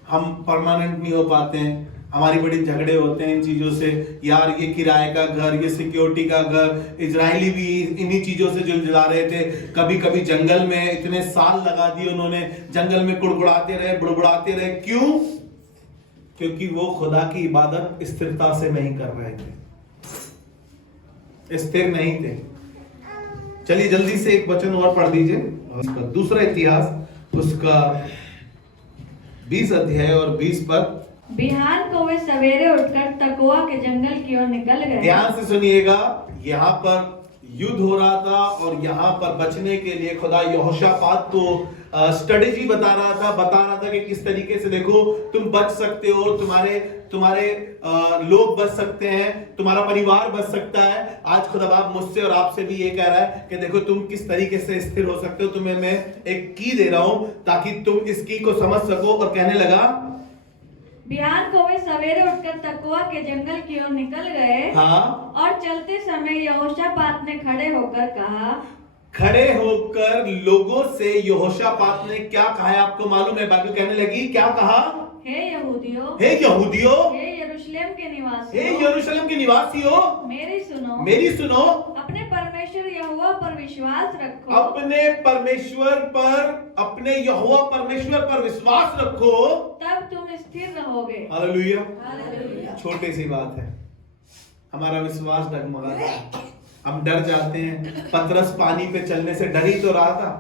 हम परमानेंट नहीं हो पाते हैं, हमारी बड़ी झगड़े होते हैं इन चीजों से। यार ये किराए का घर, ये सिक्योरिटी का घर, इजरायली भी इन्हीं चीजों से जुलझुला रहे थे। कभी कभी जंगल में इतने साल लगा दिए उन्होंने, जंगल में कुड़कुड़ाते रहे, बुड़बुड़ाते रहे। क्यों? क्योंकि वो खुदा की इबादत स्थिरता से नहीं कर रहे थे, स्थिर नहीं थे। चलिए जल्दी से एक वचन और पढ़ दीजिए, दूसरा इतिहास उसका 20 अध्याय और 20 पद। बिहान को वे सवेरे उठकर तकोआ के जंगल की ओर निकल गए। ध्यान से सुनिएगा, यहाँ पर युद्ध हो रहा था और यहाँ पर बचने के लिए खुदा यहोशापात को स्ट्रेटेजी बता रहा था कि किस तरीके से देखो तुम बच सकते हो, तुम्हारे लोग बच सकते हैं, तुम्हारा परिवार बच सकता है। आज खुदा बाप मुझसे और आपसे भी ये कह रहा है कि देखो तुम किस तरीके से स्थिर हो सकते हो। तुम्हें मैं एक की दे रहा हूं ताकि तुम इस की को समझ सको। और कहने लगा बिहान को वे सवेरे उठकर तकोआ के जंगल की ओर निकल गए। हाँ। और चलते समय यहोशापात ने खड़े होकर कहा, खड़े होकर लोगों से यहोशापात ने क्या कहा है आपको मालूम है? बाइबल कहने लगी क्या कहा? हे यहूदियों, हे यहूदियों, हे यरूशलेम के निवासियों, हे यरूशलेम के निवासियों, मेरी सुनो, अपने परमेश्वर यहोवा पर विश्वास रखो, अपने यहोवा परमेश्वर पर विश्वास रखो, तब तुम स्थिर रहोगे। हालेलुया। छोटी सी बात है, हमारा विश्वास डगमगाता है, हम डर जाते हैं। पतरस पानी पे चलने से डर ही तो रहा था,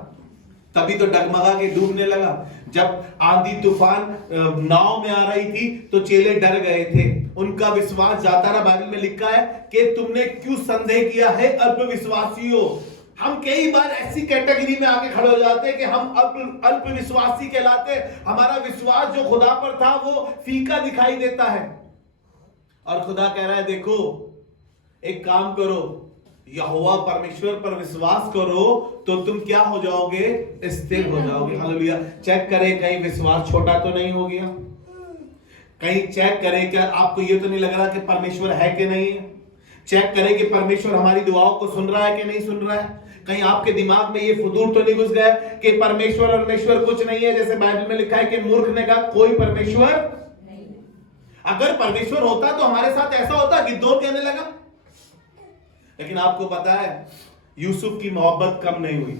तभी तो डगमगा के डूबने लगा। जब आंधी तूफान नाव में आ रही थी तो चेले डर गए थे, उनका विश्वास जाता रहा। बाइबल में लिखा है कि तुमने क्यों संदेह किया है अल्पविश्वासियों। हम कई बार ऐसी कैटेगरी में आके खड़े हो जाते हैं कि हम अल्पविश्वासी कहलाते हैं। हमारा विश्वास जो खुदा पर था वो फीका दिखाई देता है, और खुदा कह रहा है देखो एक काम करो, यहोवा परमेश्वर पर विश्वास करो तो तुम क्या हो जाओगे, स्थिर हो जाओगे। हालेलुया। चेक करें कहीं विश्वास छोटा तो नहीं हो गया, कहीं चेक करें क्या आपको ये तो नहीं लग रहा कि परमेश्वर है कि नहीं है। चेक करें कि परमेश्वर हमारी दुआओं को सुन रहा है कि नहीं सुन रहा है। कहीं आपके दिमाग में ये फुदूर तो नहीं घुस गया कि परमेश्वर कुछ नहीं है। जैसे बाइबल में लिखा है कि मूर्ख ने कहा कोई परमेश्वर नहीं। अगर परमेश्वर होता तो हमारे साथ ऐसा होता कि दो कहने लगा। लेकिन आपको पता है यूसुफ की मोहब्बत कम नहीं हुई,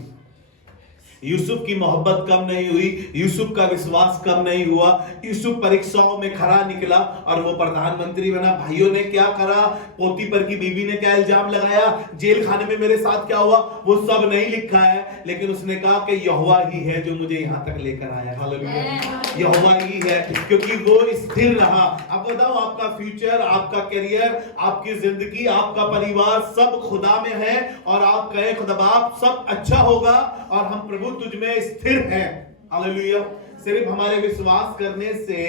यूसुफ की मोहब्बत कम नहीं हुई, यूसुफ का विश्वास कम नहीं हुआ। यूसुफ परीक्षाओं में खरा निकला और वो प्रधानमंत्री बना। भाइयों ने क्या करा, पोतीपर की बीवी ने क्या इल्जाम लगाया, जेल खाने में मेरे साथ क्या हुआ, वो सब नहीं लिखा है। लेकिन उसने कहा कि यहोवा ही है जो मुझे यहां तक लेकर आया। हालेलुया। यहोवा ही है, क्योंकि वो स्थिर रहा। अब बताओ आपका फ्यूचर, आपका करियर, आपकी जिंदगी, आपका परिवार सब खुदा में है, और आप कहे खुदा बाप सब अच्छा होगा और हम प्रभु तुझ में स्थिर है। हालेलुया। सिर्फ हमारे विश्वास करने से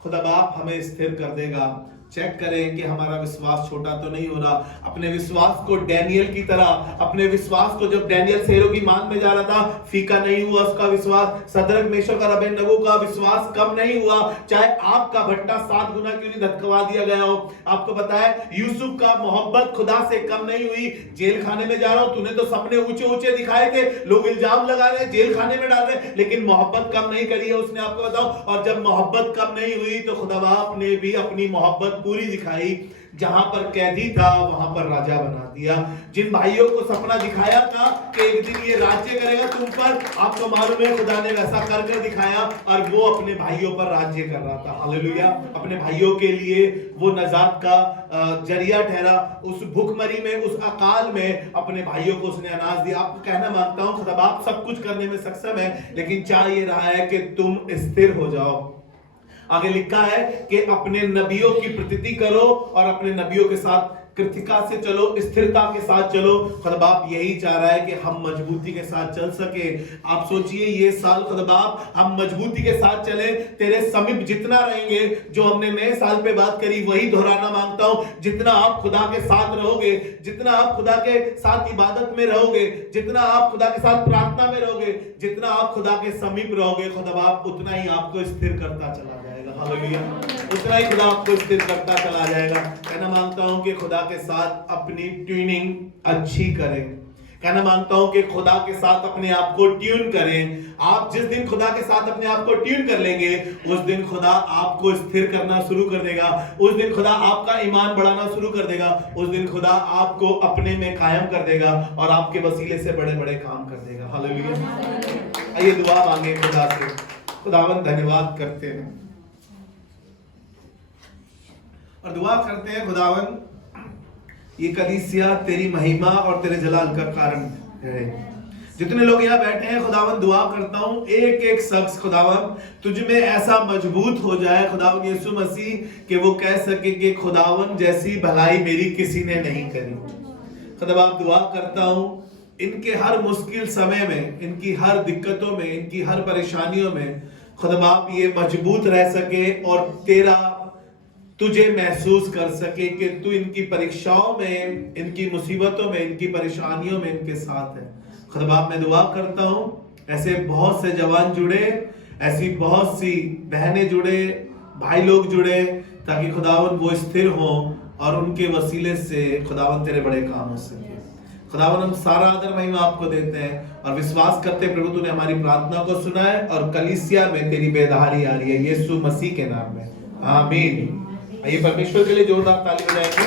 खुदा बाप हमें स्थिर कर देगा। चेक करें कि हमारा विश्वास छोटा तो नहीं हो रहा। अपने विश्वास को डैनियल की तरह, अपने विश्वास को जब डैनियल शेरों की मान में जा रहा था फीका नहीं हुआ उसका विश्वास। सदरक मेशक और अबेदनगो का विश्वास कम नहीं हुआ, चाहे आपका भट्टा 7 गुना क्यों नहीं धक्कवा दिया गया हो। आपको पता है यूसुफ का मोहब्बत खुदा से कम नहीं हुई। जेल खाने में जा रहा हूं, तूने तो सपने ऊंचे ऊंचे दिखाए थे, लोग इल्जाम लगा रहे, जेल खाने में डाल रहे, लेकिन मोहब्बत कम नहीं करी है उसने। आपको बताओ, और जब मोहब्बत कम नहीं हुई तो खुदा बाप ने भी अपनी मोहब्बत पूरी दिखाई। जहां पर कैदी था वहां पर राजा बना दिया। जिन भाइयों को सपना दिखाया था कि एक दिन ये राज्य करेगा तुम पर, आपको मालूम है खुदा ने वैसा करके दिखाया और वो अपने भाइयों पर राज्य कर रहा था। हालेलुया। अपने भाइयों के लिए वो नजात का जरिया ठहरा। उस भूखमरी में, उस अकाल में अपने भाइयों को उसने अनाज दिया। आपको कहना मांगता हूं खुदा बाप सब कुछ करने में सक्षम है, लेकिन चाह ये रहा है कि तुम स्थिर हो जाओ। आगे लिखा है कि अपने नबियों की प्रतीति करो और अपने नबियों के साथ कृतिका से चलो, स्थिरता के साथ चलो। खुदा बाप यही चाह रहा है कि हम मजबूती के साथ चल सके। आप सोचिए ये साल खुदा बाप हम मजबूती के साथ चले, तेरे समीप जितना रहेंगे। जो हमने नए साल पे बात करी वही दोहराना मांगता हूं। जितना आप खुदा के साथ रहोगे, जितना आप खुदा के साथ इबादत में रहोगे, जितना आप खुदा के साथ प्रार्थना में रहोगे, जितना आप खुदा के समीप रहोगे, खुदा बाप उतना ही आपको स्थिर करता चला जाएगा। हालेलुया। उतना ही खुदा आपको स्थिर करता चला जाएगा। कहना मांगता हूं कि खुदा के साथ अपनी ट्यूनिंग अच्छी करें। कहना मांगता हूं कि खुदा के साथ अपने आप को ट्यून करें। आप जिस दिन खुदा के साथ अपने आप को ट्यून कर लेंगे उस दिन खुदा आपको स्थिर करना शुरू कर देगा। उस दिन खुदा आपका ईमान बढ़ाना शुरू कर देगा। उस दिन खुदा आपको अपने में कायम कर देगा और आपके वसीले से बड़े बड़े काम कर देगा। हालेलुया। आइए दुआ मांगे खुदा से। खुदावंद धन्यवाद करते हैं और दुआ करते हैं खुदावंद ये कलीसिया तेरी महिमा और तेरे जलाल का कारण है। जितने लोग यहाँ बैठे हैं खुदावंद दुआ करता हूँ एक एक शख्स खुदावंद तुझ में ऐसा मजबूत हो जाए खुदावंद यीशु मसीह कि वो कह सके कि खुदावंद जैसी भलाई मेरी किसी ने नहीं करी। खुदावंद दुआ करता हूँ इनके हर मुश्किल समय में, इनकी हर दिक्कतों में, इनकी हर परेशानियों में खुदावंद ये मजबूत रह सके और तेरा तुझे महसूस कर सके कि तू इनकी परीक्षाओं में, इनकी मुसीबतों में, इनकी परेशानियों में इनके साथ है। खुदा बाप मैं दुआ करता हूँ ऐसे बहुत से जवान जुड़े, ऐसी बहुत सी बहनें जुड़े, भाई लोग जुड़े, ताकि खुदावन वो स्थिर हो और उनके वसीले से खुदावन तेरे बड़े काम हो सके। खुदावन हम सारा आदर महिमा आपको देते हैं और विश्वास करते हैं प्रभु तूने हमारी प्रार्थना को सुना है और कलीसिया में तेरी बेदहारी आ रही है यीशु मसीह के नाम में, आमीन। ये परमेश्वर के लिए जोरदार ताली बजाएंगे।